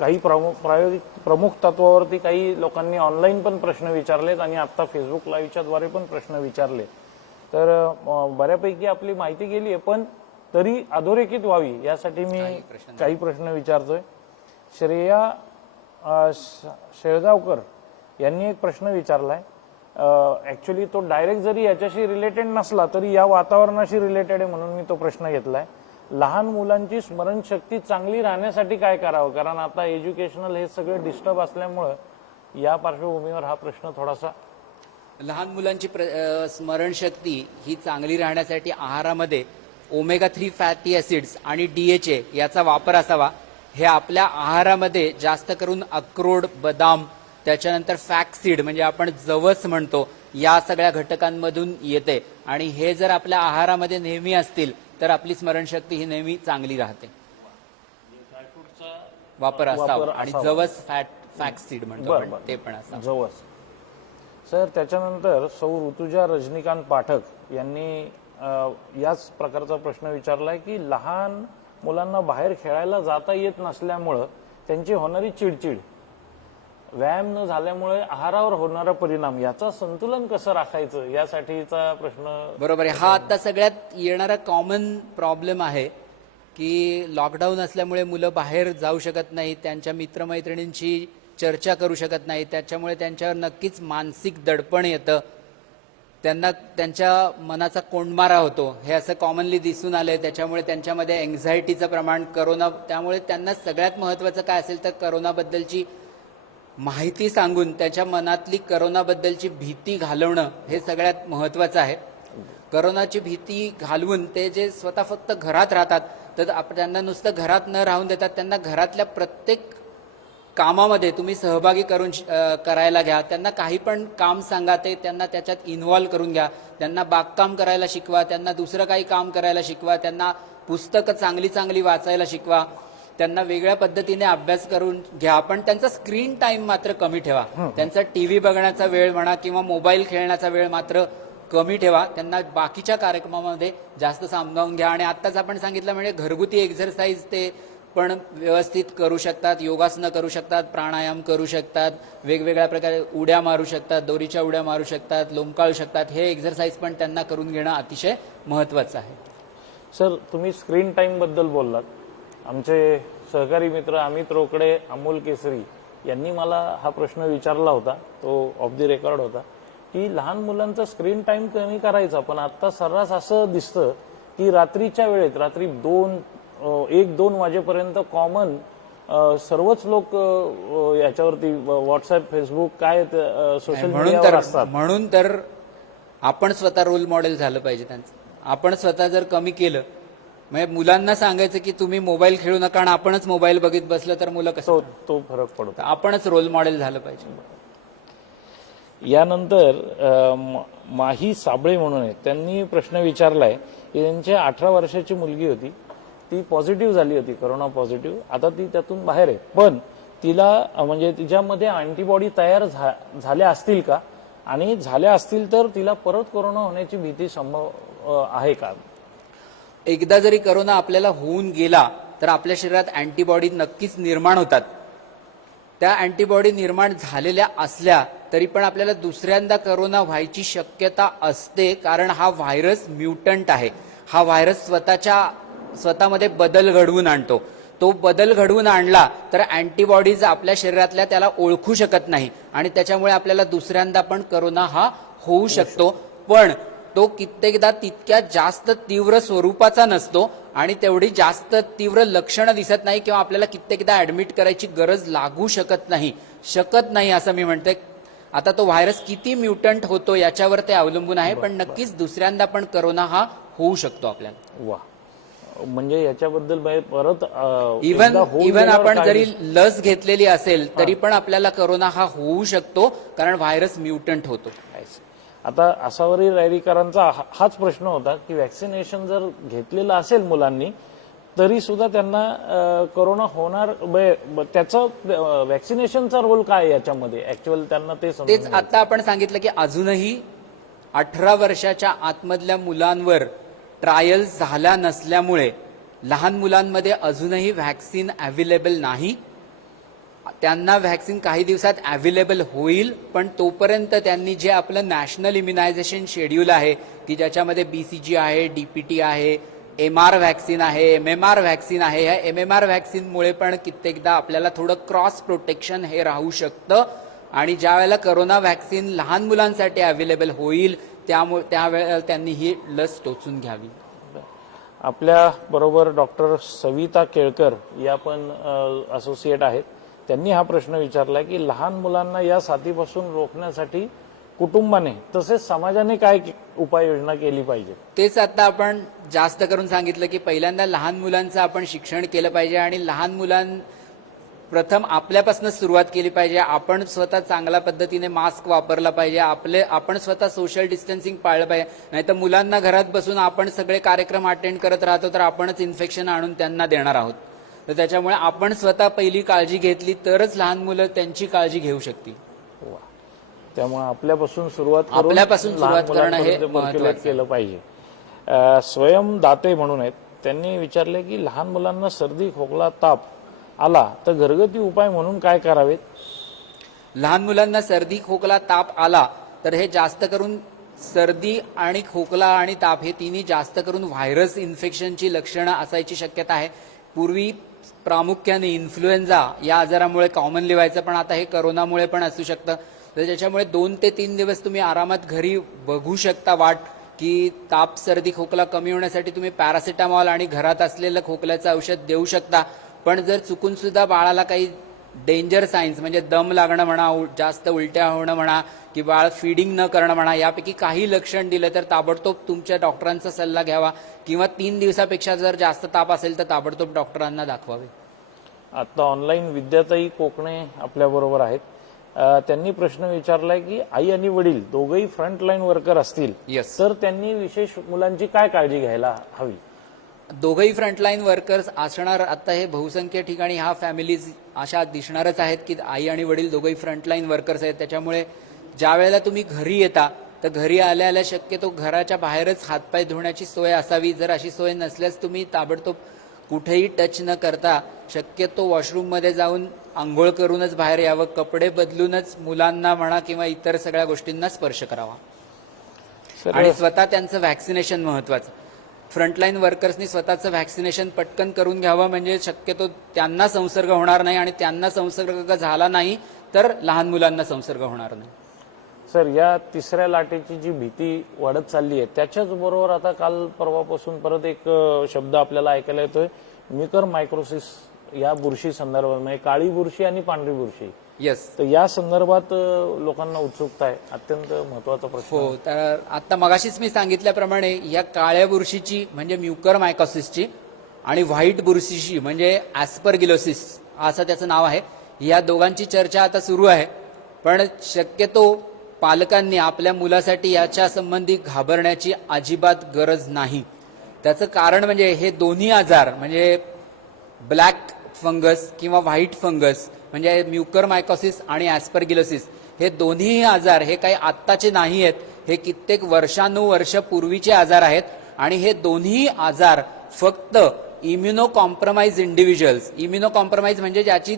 काही प्रमुख तत्वावरती काही लोकांनी ऑनलाईन पण प्रश्न विचारलेत आणि आता फेसबुक लाईव्हच्या द्वारे पण प्रश्न विचारले. तर बऱ्यापैकी आपली माहिती गेली आहे, पण तरी अधोरेखित व्हावी यासाठी मी काही प्रश्न विचारतोय. श्रेया शेळगावकर यांनी एक प्रश्न विचारलाय. ऍक्च्युली तो डायरेक्ट जरी याच्याशी रिलेटेड नसला तरी या वातावरणाशी रिलेटेड आहे म्हणून मी तो प्रश्न घेतलाय. लहान मुलांची स्मरणशक्ती चांगली राहण्यासाठी काय करावं? कारण आता एज्युकेशनल हे सगळं डिस्टर्ब असल्यामुळं या पार्श्वभूमीवर हा प्रश्न थोडासा. लहान मुलांची स्मरणशक्ती ही चांगली राहण्यासाठी आहारामध्ये ओमेगा 3 फॅटी ऍसिड्स आणि DHA याचा वापर असावा. हे आपल्या आहारामध्ये जास्त करून अक्रोड, बदाम, त्याच्यानंतर फॅक्सीड म्हणजे आपण जवस म्हणतो, या सगळ्या घटकांमधून येते. आणि हे जर आपल्या आहारामध्ये नेहमी असतील तर आपली स्मरणशक्ती ही नेहमी चांगली राहते. वापर असावा. आणि जवस फॅक्सीड म्हणतो आपण, ते पण असावं. जवस. सर त्याच्यानंतर सौ ऋतुजा रजनीकांत पाठक यांनी याच प्रकारचा प्रश्न विचारलाय की लहान मुलांना बाहेर खेळायला जाता येत नसल्यामुळं त्यांची होणारी चिडचिड, व्यायाम न झाल्यामुळे आहारावर होणारा परिणाम, याचा संतुलन कसं राखायचं यासाठीचा प्रश्न. बरोबर आहे. हा आता सगळ्यात येणारा कॉमन प्रॉब्लेम आहे की लॉकडाऊन असल्यामुळे मुलं बाहेर जाऊ शकत नाही, त्यांच्या मित्रमैत्रिणींशी चर्चा करू शकत नाही, त्याच्यामुळे त्यांच्यावर नक्कीच मानसिक दडपण येतं, त्यांना त्यांच्या मनाचा कोंडमारा होतो. हे असं कॉमनली दिसून आलंय. त्याच्यामुळे त्यांच्यामध्ये एन्झायटीचं प्रमाण, त्यामुळे त्यांना सगळ्यात महत्वाचं काय असेल तर करोनाबद्दलची माहिती सांगून त्यांच्या मनातली करोनाबद्दलची भीती घालवणं हे सगळ्यात महत्वाचं आहे. करोनाची भीती घालवून ते जे स्वतः फक्त घरात राहतात तर त्यांना नुसतं घरात न राहून देतात, त्यांना घरातल्या प्रत्येक कामामध्ये तुम्ही सहभागी करायला घ्या. त्यांना काही पण काम सांगा, ते त्यांना त्याच्यात इन्व्हॉल्व करून घ्या. त्यांना बागकाम करायला शिकवा, त्यांना दुसरं काही काम करायला शिकवा, त्यांना पुस्तकं चांगली चांगली वाचायला शिकवा, त्यांना वेगळ्या पद्धतीने अभ्यास करून घ्या. पण त्यांचा स्क्रीन टाइम मात्र कमी ठेवा. त्यांचा टीव्ही बघण्याचा वेळ म्हणा किंवा मोबाईल खेळण्याचा वेळ मात्र कमी ठेवा. त्यांना बाकीच्या कार्यक्रमामध्ये जास्त सामावून घ्या. आणि आत्ताच आपण सांगितलं म्हणजे घरगुती एक्झरसाइज ते पण व्यवस्थित करू शकतात, योगासनं करू शकतात, प्राणायाम करू शकतात, वेगवेगळ्या प्रकारे उड्या मारू शकतात, दोरीच्या उड्या मारू शकतात, लोंबकाळू शकतात. हे एक्झरसाइज पण त्यांना करून घेणं अतिशय महत्वाचं आहे. सर तुम्ही स्क्रीन टाइम बद्दल बोललात. आमचे सहकारी मित्र अमित रोकडे, अमोल केसरी यांनी मला हा प्रश्न विचारला होता, तो ऑफ द रेकॉर्ड होता, की लहान मुलांचा स्क्रीन टाइम कमी करायचा, पण आता सर्रास असं दिसतं की रात्रीच्या वेळेत, रात्री 1-2 वाजेपर्यंत कॉमन सर्वच लोक याच्यावरती व्हॉट्सअप, फेसबुक, काय सोशल मीडियावर असतात. म्हणून तर आपण स्वतः रोल मॉडेल झालं पाहिजे त्यांचं. आपण स्वतः जर कमी केलं, म्हणजे मुलांना सांगायचं की तुम्ही मोबाईल खेळू नका आणि आपणच मोबाईल बघित बसलं तर मुलं कसं, तो फरक पडतो. आपणच रोल मॉडेल झालं पाहिजे. यानंतर माही साबळे म्हणून आहे, त्यांनी प्रश्न विचारलाय की त्यांच्या 18 वर्षाची मुलगी होती, ती पॉझिटिव्ह झाली होती, कोरोना पॉझिटिव्ह. आता ती त्यातून बाहेर आहे, पण तिला म्हणजे तिच्यामध्ये अँटीबॉडी तयार झाल्या असतील का, आणि झाल्या असतील तर तिला परत कोरोना होण्याची भीती संभव आहे का? एकदा जरी करोना आपल्याला होऊन गेला तर आपल्या शरीरात अँटीबॉडी नक्कीच निर्माण होतात. त्या अँटीबॉडी निर्माण झालेल्या असल्या तरी पण आपल्याला दुसऱ्यांदा करोना व्हायची शक्यता असते, कारण हा व्हायरस म्युटंट आहे. हा व्हायरस स्वतःमध्ये बदल घडवून आणतो. तो बदल घडवून आणला तर अँटीबॉडीज आपल्या शरीरातल्या त्याला ओळखू शकत नाही आणि त्याच्यामुळे आपल्याला दुसऱ्यांदा पण करोना हा होऊ शकतो. पण तो कित्येकदा तितक्या जास्त तीव्र स्वरूपाचा नसतो आणि तेवढी जास्त तीव्र लक्षणं दिसत नाही किंवा आपल्याला कित्येकदा ऍडमिट करायची गरज लागू शकत नाही असं मी म्हणते. आता तो व्हायरस किती म्युटंट होतो याच्यावर ते अवलंबून आहे, पण नक्कीच दुसऱ्यांदा पण करोना हा होऊ शकतो आपल्याला. वा, म्हणजे याच्याबद्दल परत इव्हन आपण जरी लस घेतलेली असेल तरी पण आपल्याला करोना हा होऊ शकतो, कारण व्हायरस म्युटंट होतो. आता असावरी रायरीकरांचा हाच प्रश्न होता की वॅक्सिनेशन जर घेतलेलं असेल मुलांनी तरी सुद्धा त्यांना कोरोना होणार, त्याचं वॅक्सिनेशनचा रोल काय याच्यामध्ये ऍक्च्युअल त्यांना तेच आता आपण सांगितलं की अजूनही 18 वर्षाच्या आतमधल्या मुलांवर ट्रायल्स झाल्या नसल्यामुळे लहान मुलांमध्ये अजूनही व्हॅक्सिन अवेलेबल नाही. त्यांना व्हॅक्सिन काही दिवसात अवेलेबल होईल, पण तोपर्यंत त्यांनी जे आपलं नॅशनल इम्युनायझेशन शेड्यूल आहे की ज्याच्यामध्ये BCG आहे, DPT आहे, MR व्हॅक्सिन आहे, MMR व्हॅक्सिन आहे, ह्या MMR व्हॅक्सिनमुळे पण कित्येकदा आपल्याला थोडं क्रॉस प्रोटेक्शन हे राहू शकतं आणि ज्या वेळेला करोना व्हॅक्सिन लहान मुलांसाठी अवेलेबल होईल त्यावेळेला त्यांनी ही लस टोचून घ्यावी. आपल्या बरोबर डॉक्टर सविता केळकर या पण असोसिएट आहेत. त्यांनी हा प्रश्न विचारला की लहान मुलांना या साथीपासून रोखण्यासाठी कुटुंबाने तसेच समाजाने काय उपाययोजना केली पाहिजे. तेच आता आपण जास्त करून सांगितलं की पहिल्यांदा लहान मुलांचं आपण शिक्षण केलं पाहिजे आणि लहान प्रथम आपल्यापासूनच सुरुवात केली पाहिजे. आपण स्वतः चांगल्या पद्धतीने मास्क वापरला पाहिजे, आपण स्वतः सोशल डिस्टन्सिंग पाळलं पाहिजे. नाहीतर मुलांना घरात बसून आपण सगळे कार्यक्रम अटेंड करत राहतो तर आपणच इन्फेक्शन आणून त्यांना देणार आहोत. तर त्याच्यामुळे आपण स्वतः पहिली काळजी घेतली तरच लहान मुलं त्यांची काळजी घेऊ शकतील. त्यामुळे आपल्यापासून सुरुवात करणं हे महत्त्वाचं केलं पाहिजे. स्वयं दाते म्हणून आहेत, त्यांनी विचारले की लहान मुलांना सर्दी, खोकला, ताप आला तर घरगुती उपाय म्हणून काय करावेत. लहान मुलांना सर्दी, खोकला, ताप आला तर हे जास्त करून सर्दी आणि खोकला आणि ताप हे तिन्ही जास्त करून व्हायरस इन्फेक्शनची लक्षणं असायची शक्यता आहे. पूर्वी प्रामुख्याने इन्फ्लुएन्झा या आजारामुळे कॉमनली व्हायचं, पण आता हे करोनामुळे पण असू शकतं. तर त्याच्यामुळे 2 ते 3 दिवस तुम्ही आरामात घरी बघू शकता वाट की ताप, सर्दी, खोकला कमी होण्यासाठी तुम्ही पॅरासिटामॉल आणि घरात असलेलं खोकल्याचं औषध देऊ शकता. पण जर चुकून सुद्धा बाळाला काही डेंजर सायन्स म्हणजे दम लागणं म्हणा, जास्त उलट्या होणं म्हणा की बाळ फीडिंग न करणं म्हणा, यापैकी काही लक्षण दिलं तर ताबडतोब तुमच्या डॉक्टरांचा सल्ला घ्यावा किंवा 3 दिवसापेक्षा जर जास्त ताप असेल तर ताबडतोब डॉक्टरांना दाखवावे. आता ऑनलाईन विद्याताई कोकणे आपल्या बरोबर आहेत. त्यांनी प्रश्न विचारलाय की आई आणि वडील दोघेही फ्रंटलाईन वर्कर असतील तर त्यांनी विशेष मुलांची काय काळजी घ्यायला हवी. दोघंही फ्रंटलाईन वर्कर्स असणार. आता हे बहुसंख्य ठिकाणी ह्या फॅमिलीज अशा दिसणारच आहेत की आई आणि वडील दोघंही फ्रंटलाईन वर्कर्स आहेत. त्याच्यामुळे ज्या वेळेला तुम्ही घरी येता तर घरी आल्या शक्यतो घराच्या बाहेरच हातपाय धुण्याची सोय असावी. जर अशी सोय नसल्यास तुम्ही ताबडतोब कुठेही टच न करता शक्यतो वॉशरूममध्ये जाऊन आंघोळ करूनच बाहेर यावं. कपडे बदलूनच मुलांना म्हणा किंवा इतर सगळ्या गोष्टींना स्पर्श करावा. आणि स्वतः त्यांचं व्हॅक्सिनेशन महत्वाचं. फ्रंटलाईन वर्कर्सनी स्वतःचं व्हॅक्सिनेशन पटकन करून घ्यावं, म्हणजे शक्यतो त्यांना संसर्ग होणार नाही आणि त्यांना संसर्ग झाला नाही तर लहान मुलांना संसर्ग होणार नाही. सर, या तिसऱ्या लाटेची जी भीती वाढत चालली आहे त्याच्याच बरोबर आता काल परवापासून परत एक शब्द आपल्याला ऐकायला येतोय, म्युकर मायक्रोसिस या बुरशी संदर्भात, म्हणजे काळी बुरशी आणि पांढरी बुरशी. येस, तर या संदर्भात लोकांना उत्सुकता आहे. अत्यंत महत्वाचा प्रश्न. हो, तर आता मगाशीच मी सांगितल्याप्रमाणे या काळ्या बुरशीची म्हणजे म्युकर मायकोसिसची आणि व्हाईट बुरशीची म्हणजे ऍस्परगिलोसिस असं त्याचं नाव आहे, या दोघांची चर्चा आता सुरू आहे. पण शक्यतो पालकांनी आपल्या मुलासाठी याच्या संबंधी घाबरण्याची अजिबात गरज नाही. त्याचं कारण म्हणजे हे दोन्ही आजार म्हणजे ब्लॅक फंगस किंवा व्हाईट फंगस म्हणजे म्युकरमायकोसिस आणि ॲस्परगिलोसिस हे दोन्ही आजार हे काही आत्ताचे नाही आहेत, हे कित्येक वर्षानुवर्ष पूर्वीचे आजार आहेत. आणि हे दोन्ही आजार फक्त immuno compromise individuals, immuno compromise म्हणजे ज्याची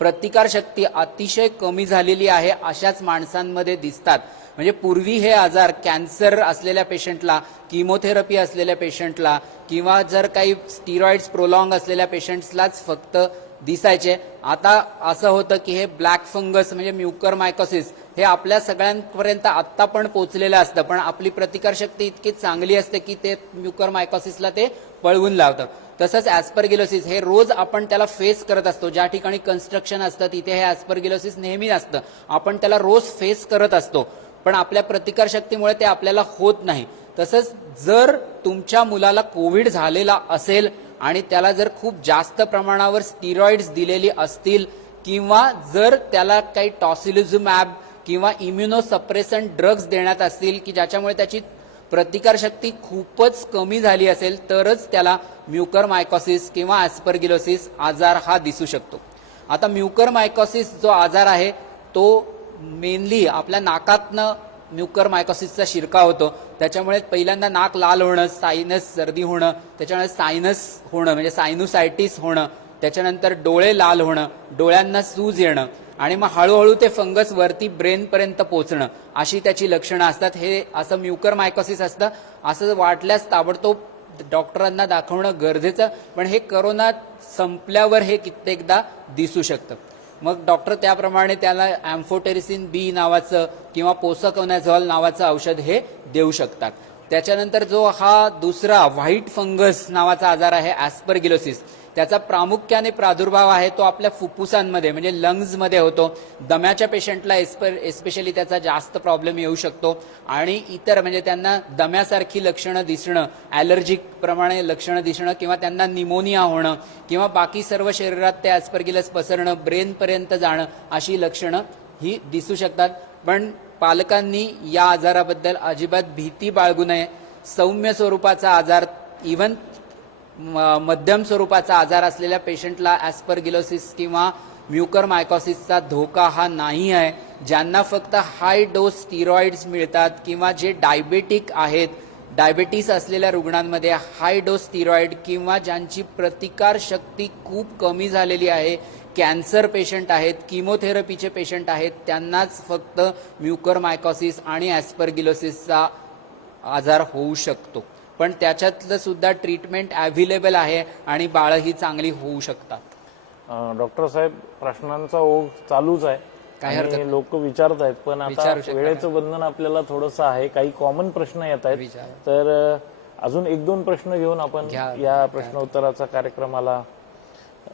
प्रतिकारशक्ती अतिशय कमी झालेली आहे अशाच माणसांमध्ये दिसतात. म्हणजे पूर्वी हे आजार कॅन्सर असलेल्या पेशंटला, किमोथेरपी असलेल्या पेशंटला किंवा जर काही स्टिरॉइड्स प्रोलॉंग असलेल्या पेशंट्सलाच फक्त दिसायचे. आता असं होतं की हे ब्लॅक फंगस म्हणजे म्युकरमायकोसिस हे आपल्या सगळ्यांपर्यंत आत्ता पण पोचलेलं असतं, पण आपली प्रतिकारशक्ती इतकी चांगली असते की ते म्युकरमायकोसिसला ते पळवून लावतं. तसंच ॲस्परगिलोसिस हे रोज आपण त्याला फेस करत असतो. ज्या ठिकाणी कन्स्ट्रक्शन असतं तिथे हे ॲस्परगिलोसिस नेहमी असतं, आपण त्याला रोज फेस करत असतो, पण आपल्या प्रतिकारशक्तीमुळे ते आपल्याला होत नाही. तसंच जर तुमच्या मुलाला कोविड झालेला असेल आणि त्याला जर खूप जास्त प्रमाणावर स्टिरॉइड्स दिलेली असतील किंवा जर त्याला काही टॉसिलिझुमॅब किंवा इम्युनोसप्रेसंट ड्रग्ज देण्यात असतील की ज्याच्यामुळे त्याची प्रतिकारशक्ती खूपच कमी झाली असेल तरच त्याला म्युकरमायकोसिस किंवा ॲस्परगिलोसिस आजार हा दिसू शकतो. आता म्युकरमायकोसिस जो आजार आहे तो मेनली आपल्या नाकातनं म्युकरमायकोसिसचा शिरकाव होतो. त्याच्यामुळे पहिल्यांदा नाक लाल होणं, सायनस सर्दी होणं, त्याच्यामुळे सायनस होणं म्हणजे सायनुसायटिस होणं, त्याच्यानंतर डोळे लाल होणं, डोळ्यांना सूज येणं आणि मग हळूहळू ते फंगस वरती ब्रेनपर्यंत पोहोचणं अशी त्याची लक्षणं असतात. हे असं म्युकरमायकोसिस असतं. असं वाटल्यास ताबडतोब डॉक्टरांना दाखवणं गरजेचं, पण हे कोरोना संपल्यावर हे कित्येकदा दिसू शकतं. मग डॉक्टर त्याप्रमाणे त्याला एम्फोटेरिसिन बी नावाचं किंवा पोसोकोनाझॉल नावाचं औषध हे देऊ शकतात. त्याच्यानंतर जो हा दुसरा व्हाईट फंगस नावाचा आजार आहे ॲस्परगिलोसिस, त्याचा प्रामुख्याने प्रादुर्भाव आहे तो आपल्या फुफ्फुसांमध्ये म्हणजे लंग्समध्ये होतो. दम्याच्या पेशंटला एस्पेशली त्याचा जास्त प्रॉब्लेम येऊ शकतो आणि इतर म्हणजे त्यांना दम्यासारखी लक्षणं दिसणं, ॲलर्जिक प्रमाणे लक्षणं दिसणं किंवा त्यांना निमोनिया होणं किंवा बाकी सर्व शरीरात ते ॲस्परगिलस पसरणं, ब्रेनपर्यंत जाणं अशी लक्षणं ही दिसू शकतात. पण पालकांनी या आजाराबद्दल अजिबात भीती बाळगू नये. सौम्य स्वरूपाचा आजार, इव्हन मध्यम स्वरूपाचा आजार असलेल्या पेशंटला ॲस्परगिलोसिस किंवा म्युकरमायकोसिसचा धोका हा नाही आहे. ज्यांना फक्त हाय डोस स्टिरॉइड्स मिळतात किंवा जे डायबेटिक आहेत, डायबिटीस असलेल्या रुग्णांमध्ये हाय डोस स्टिरॉइड किंवा ज्यांची प्रतिकारशक्ती खूप कमी झालेली आहे, कॅन्सर पेशंट आहेत, किमोथेरपीचे पेशंट आहेत, त्यांनाच फक्त म्युकरमायकोसिस आणि ॲस्परगिलोसिसचा आजार होऊ शकतो. पण त्याच्यातलं सुद्धा ट्रीटमेंट अव्हेलेबल आहे आणि बाळं ही चांगली होऊ शकतात. डॉक्टर साहेब, प्रश्नांचा ओघ चालूच आहे, काही हरकत आणि लोक विचारत आहेत, पण आता विचारू शकता. वेळेचं बंधन आपल्याला थोडंसं आहे. काही कॉमन प्रश्न येत आहेत, विचारा. तर अजून एक दोन प्रश्न घेऊन आपण घ्या. या प्रश्नोत्तराचा कार्यक्रमाला.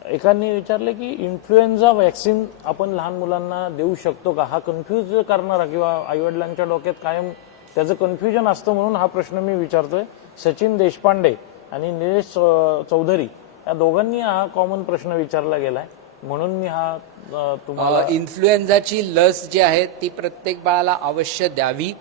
एकाने विचारले की इन्फ्लुएन्झा वॅक्सिन आपण लहान मुलांना देऊ शकतो का? हा कन्फ्यूज करणारा किंवा आईवडिलांच्या डोक्यात कायम त्याचं कन्फ्युजन असतं, म्हणून हा प्रश्न मी विचारतोय. सचिन देशपांडे आणि निलेश चौधरी या दोघांनी हा कॉमन प्रश्न विचारला गेलाय, म्हणून मी हा तुम्हाला. इन्फ्लुएन्झाची लस जी आहे ती प्रत्येक बाळाला अवश्य द्यावी.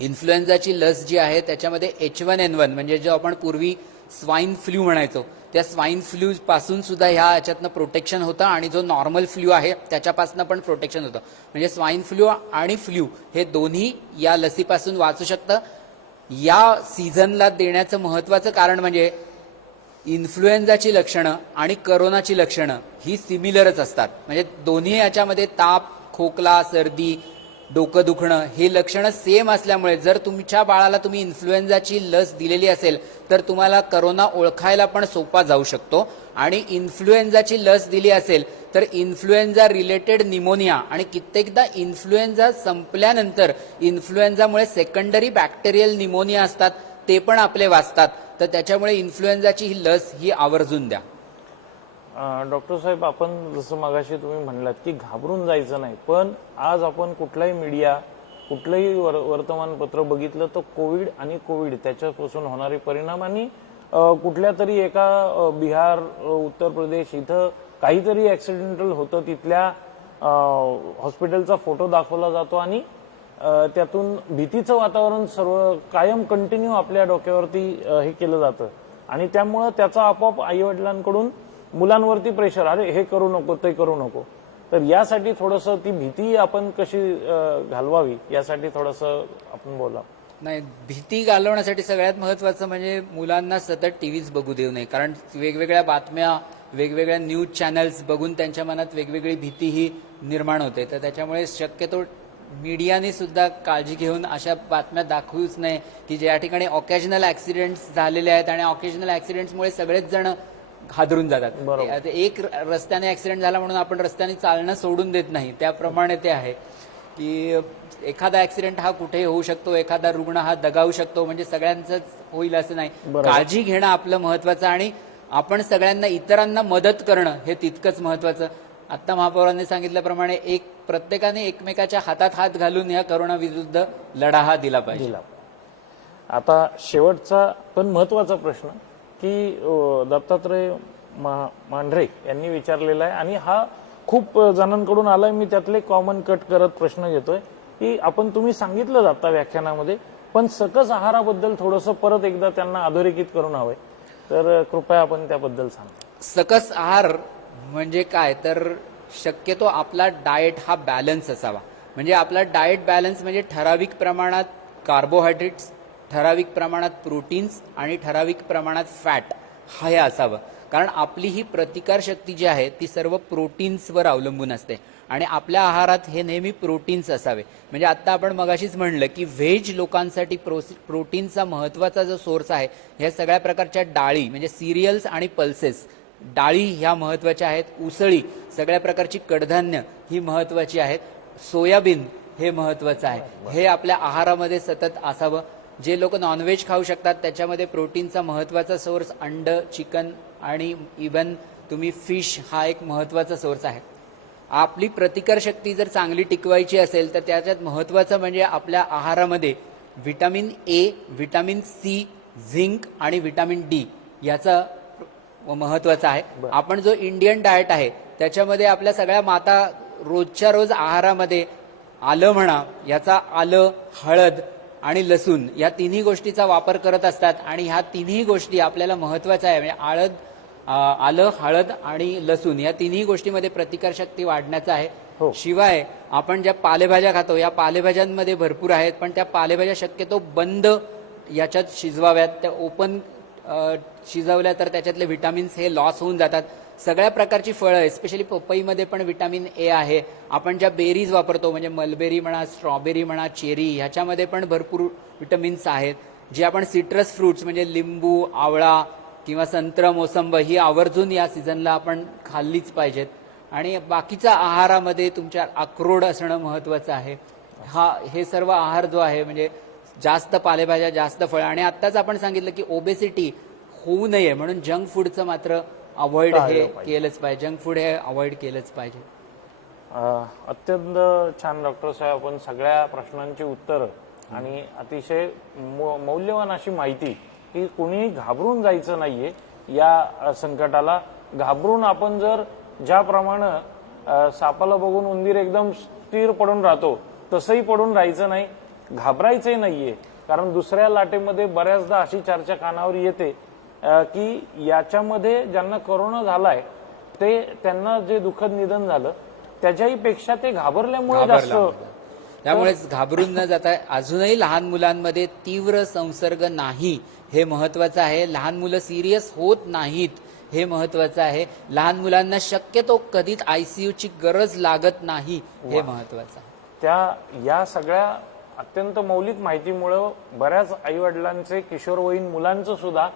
इन्फ्लुएन्झाची लस जी आहे त्याच्यामध्ये H1N1 म्हणजे जो आपण पूर्वी स्वाईन फ्लू म्हणायचो, त्या स्वाईन फ्लू पासून सुद्धा ह्या याच्यातनं प्रोटेक्शन होतं आणि जो नॉर्मल फ्लू आहे त्याच्यापासून पण प्रोटेक्शन होतं. म्हणजे स्वाईन फ्लू आणि फ्लू हे दोन्ही या लसीपासून वाचू शकतं. या सीझनला देण्याचं महत्वाचं कारण म्हणजे इन्फ्लुएन्झाची लक्षणं आणि करोनाची लक्षणं ही सिमिलरच असतात. म्हणजे दोन्ही याच्यामध्ये ताप, खोकला, सर्दी, डोकं दुखणं हे लक्षणं सेम असल्यामुळे जर तुमच्या बाळाला तुम्ही इन्फ्लुएन्झाची लस दिलेली असेल तर तुम्हाला करोना ओळखायला पण सोपा जाऊ शकतो. आणि इन्फ्लुएन्झाची लस दिली असेल तर इन्फ्लुएन्झा रिलेटेड निमोनिया आणि कित्येकदा इन्फ्लुएन्झा संपल्यानंतर इन्फ्लुएन्झामुळे सेकंडरी बॅक्टेरियल निमोनिया असतात ते पण आपले वाचतात. तर त्याच्यामुळे इन्फ्लुएन्झाची ही लस ही आवर्जून द्या. डॉक्टर साहेब, आपण जसं मगाशी तुम्ही म्हणलात की घाबरून जायचं नाही, पण आज आपण कुठलाही मीडिया, कुठलंही वर्तमानपत्र बघितलं तर कोविड आणि कोविड त्याच्यापासून होणारे परिणाम आणि कुठल्या तरी एका बिहार, उत्तर प्रदेश इथं काहीतरी ऍक्सिडेंटल होतं, तिथल्या हॉस्पिटलचा फोटो दाखवला जातो आणि त्यातून भीतीचं वातावरण सर्व कायम कंटिन्यू आपल्या डोक्यावरती हे केलं जातं आणि त्यामुळं त्याचा आपोआप आईवडिलांकडून मुलांवरती प्रेशर, अरे हे करू नको ते करू नको. तर यासाठी थोडंसं ती भीती आपण कशी घालवावी यासाठी थोडंसं आपण बोला. नाही, भीती घालवण्यासाठी सगळ्यात महत्वाचं म्हणजे मुलांना सतत टीव्हीच बघू देऊ नये. कारण वेगवेगळ्या बातम्या, वेगवेगळ्या न्यूज चॅनल्स बघून त्यांच्या मनात वेगवेगळी भीती ही निर्माण होते. तर त्याच्यामुळे शक्यतो मीडियाने सुद्धा काळजी घेऊन अशा बातम्या दाखवूच नये की ज्या ठिकाणी ऑकेजनल ऍक्सिडेंट्स झालेले आहेत आणि ऑकेजनल ऍक्सिडेंट्समुळे सगळेच जण हादरून जातात. आता एक रस्त्याने ऍक्सिडेंट झाला म्हणून आपण रस्त्याने चालणं सोडून देत नाही. त्याप्रमाणे ते आहे की एखादा ऍक्सिडेंट हा कुठेही होऊ शकतो, एखादा रुग्ण हा दगावू शकतो, म्हणजे सगळ्यांचंच होईल असं नाही. काळजी घेणं आपलं महत्वाचं आणि आपण सगळ्यांना इतरांना मदत करणं हे तितकंच महत्वाचं. आता महापौरांनी सांगितल्याप्रमाणे प्रत्येकाने एकमेकाच्या हातात हात घालून या करोना विरुद्ध लढा हा दिला पाहिजे. आता शेवटचा पण महत्वाचा प्रश्न की दत्तात्रय मांढरे यांनी विचारलेला आहे आणि हा खूप जणांकडून आलाय. मी त्यातले कॉमन कट करत प्रश्न घेतोय की तुम्ही सांगितलं जाता व्याख्यानामध्ये, पण सकस आहाराबद्दल थोडंसं परत एकदा त्यांना अधोरेखित करून हवंय. तर कृपया आपण त्याबद्दल सांगा. सकस आहार म्हणजे काय, तर शक्यतो आपला डाएट हा बॅलन्स असावा. म्हणजे आपला डाएट बॅलन्स म्हणजे ठराविक प्रमाणात कार्बोहायड्रेट्स, ठराविक प्रमाणात प्रोटीन्स आणि ठराविक प्रमाणात फॅट हे असावं. कारण आपली ही प्रतिकारशक्ती जी आहे ती सर्व प्रोटीन्सवर अवलंबून असते आणि आपल्या आहारात हे नेहमी प्रोटीन्स असावे. म्हणजे आता आपण मगाशीच म्हणलं की व्हेज लोकांसाठी प्रोटीनचा महत्वाचा जो सोर्स आहे ह्या सगळ्या प्रकारच्या डाळी म्हणजे सिरियल्स आणि पल्सेस, डाळी ह्या महत्वाच्या आहेत. उसळी, सगळ्या प्रकारची कडधान्य ही महत्वाची आहेत. सोयाबीन हे महत्वाचं आहे. हे आपल्या आहारामध्ये सतत असावं. जे लोक नॉनव्हेज खाऊ शकतात त्याच्यामध्ये प्रोटीनचा महत्वाचा सोर्स अंड, चिकन आणि इव्हन तुम्ही फिश हा एक महत्वाचा सोर्स आहे. आपली प्रतिकारशक्ती जर चांगली टिकवायची असेल तर त्याच्यात महत्वाचं म्हणजे आपल्या आहारामध्ये vitamin A, vitamin C, zinc आणि व्हिटॅमिन डी याचा महत्वाचा आहे. आपण जो इंडियन डाएट आहे त्याच्यामध्ये आपल्या सगळ्या माता रोजच्या रोज आहारामध्ये आलं म्हणा, याचा आलं, हळद आणि लसूण या तिन्ही गोष्टीचा वापर करत असतात आणि ह्या तिन्ही गोष्टी आपल्याला महत्वाच्या आहे. म्हणजे आलं, हळद आणि लसूण या तिन्ही गोष्टीमध्ये प्रतिकारशक्ती वाढण्याचा आहे. शिवाय आपण ज्या पालेभाज्या खातो या पालेभाज्यांमध्ये भरपूर आहेत, पण त्या पालेभाज्या शक्यतो बंद याच्यात शिजवाव्यात. त्या ओपन शिजवल्या तर त्याच्यातले व्हिटॅमिन्स हे लॉस होऊन जातात. सगळ्या प्रकारची फळं, एस्पेशली पपईमध्ये पण व्हिटॅमिन ए आहे. आपण ज्या बेरीज वापरतो म्हणजे मलबेरी म्हणा, स्ट्रॉबेरी म्हणा, चेरी ह्याच्यामध्ये पण भरपूर व्हिटॅमिन्स आहेत. जे आपण सिट्रस फ्रुट्स म्हणजे लिंबू, आवळा किंवा संत्र, मोसंब ही आवर्जून या सीझनला आपण खाल्लीच पाहिजेत. आणि बाकीच्या आहारामध्ये तुमच्या अक्रोड असणं महत्वाचं आहे. हे सर्व आहार जो आहे म्हणजे जास्त पालेभाज्या, जास्त फळं. आणि आत्ताच आपण सांगितलं की ओबेसिटी होऊ नये म्हणून जंक फूडचं मात्र अवॉइड हे केलंच पाहिजे. जंक फूड हे अवॉइड केलंच पाहिजे. अत्यंत छान डॉक्टर साहेब, आपण सगळ्या प्रश्नांची उत्तरं आणि अतिशय मौल्यवान अशी माहिती की कुणी घाबरून जायचं नाहीये या संकटाला. घाबरून आपण जर ज्याप्रमाणे सापाला बघून उंदीर एकदम स्थिर पडून राहतो तसंही पडून राहायचं नाही, घाबरायचंही नाहीये. कारण दुसऱ्या लाटेमध्ये बऱ्याचदा अशी चर्चा कानावर येते की याच्यामध्ये ज्यांना कोरोना झालाय ते त्यांना जे दुःखद निधन झालं त्याच्याही पेक्षा ते घाबरल्यामुळे जास्त. त्यामुळेच घाबरून न जाता अजूनही लहान मुलांमध्ये तीव्र संसर्ग नाही हे महत्वाचं आहे. लहान मुलं सिरियस होत नाहीत हे महत्वाचं आहे. लहान मुलांना शक्यतो कधीच आयसीयूची गरज लागत नाही हे महत्वाचं आहे. या सगळ्या अत्यंत मौलिक माहितीमुळे बऱ्याच आई वडिलांचे किशोरवयीन मुलांचं सुद्धा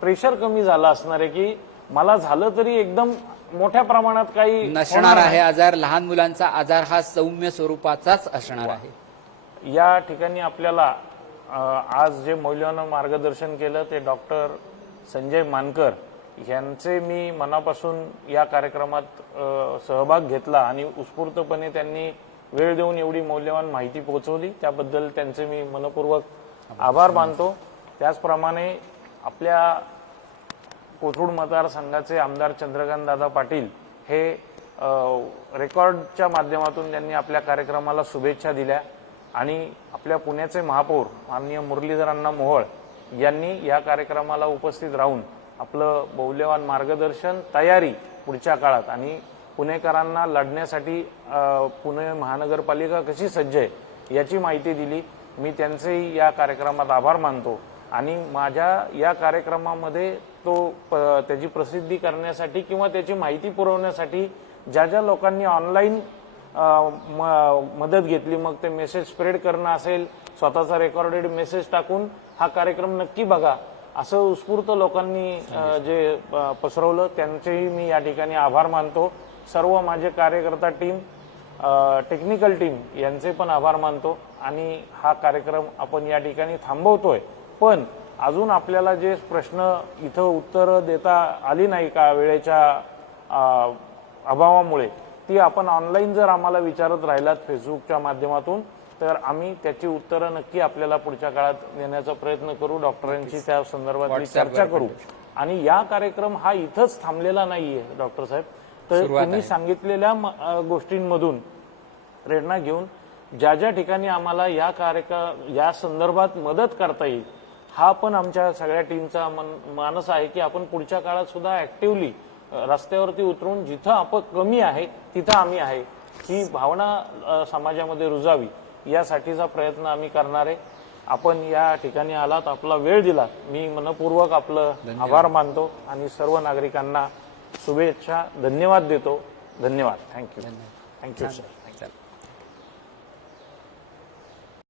प्रेशर कमी झालं असणार आहे की मला झालं तरी एकदम मोठ्या प्रमाणात काही नसणार आहे आजार. लहान मुलांचा आजार हा सौम्य स्वरूपाचाच असणार आहे. या ठिकाणी आपल्याला आज जे मौल्यवान मार्गदर्शन केलं ते डॉक्टर संजय मानकर यांचे मी मनापासून या कार्यक्रमात सहभाग घेतला आणि उत्स्फूर्तपणे त्यांनी वेळ देऊन एवढी मौल्यवान माहिती पोहोचवली त्याबद्दल त्यांचे मी मनपूर्वक आभार मानतो. त्याचप्रमाणे आपल्या कोथरूड मतदारसंघाचे आमदार चंद्रकांत दादा पाटील हे रेकॉर्डच्या माध्यमातून त्यांनी आपल्या कार्यक्रमाला शुभेच्छा दिल्या आणि आपल्या पुण्याचे महापौर माननीय मुरलीधर अण्णा मोहोळ यांनी या कार्यक्रमाला उपस्थित राहून आपलं मौल्यवान मार्गदर्शन, तयारी पुढच्या काळात आणि पुणेकरांना लढण्यासाठी पुणे महानगरपालिका कशी सज्ज आहे याची माहिती दिली. मी त्यांचेही या कार्यक्रमात आभार मानतो आणि माझ्या या कार्यक्रमामध्ये त्याची प्रसिद्धी करण्यासाठी किंवा त्याची माहिती पुरवण्यासाठी ज्या लोकांनी ऑनलाईन मदत घेतली, मग ते मेसेज स्प्रेड करणं असेल, स्वतःचा रेकॉर्डेड मेसेज टाकून हा कार्यक्रम नक्की बघा असं उत्स्फूर्त लोकांनी जे पसरवलं त्यांचेही मी या ठिकाणी आभार मानतो. सर्व माझे कार्यकर्ता टीम, टेक्निकल टीम यांचे पण आभार मानतो आणि हा कार्यक्रम आपण या ठिकाणी थांबवतोय. पण अजून आपल्याला जे प्रश्न इथं उत्तर देता आली नाही का वेळेच्या अभावामुळे, ती आपण ऑनलाईन जर आम्हाला विचारत राहिलात फेसबुकच्या माध्यमातून तर आम्ही त्याची उत्तरं नक्की आपल्याला पुढच्या काळात देण्याचा प्रयत्न करू. डॉक्टरांची त्या संदर्भातली चर्चा करू. आणि या कार्यक्रम हा इथंच थांबलेला नाहीये डॉक्टर साहेब. तर तुम्ही सांगितलेल्या गोष्टींमधून प्रेरणा घेऊन ज्या ठिकाणी आम्हाला या संदर्भात मदत करता येईल हा पण आमच्या सगळ्या टीमचा मानस आहे की आपण पुढच्या काळात सुद्धा ऍक्टिव्हली रस्त्यावरती उतरून जिथं आपण कमी आहे तिथं आम्ही आहे ही भावना समाजामध्ये रुजावी यासाठीचा प्रयत्न आम्ही करणार आहे. आपण या ठिकाणी आलात, आपला वेळ दिलात, मी मनपूर्वक आपलं आभार मानतो आणि सर्व नागरिकांना शुभेच्छा, धन्यवाद देतो. धन्यवाद. Thank you sir.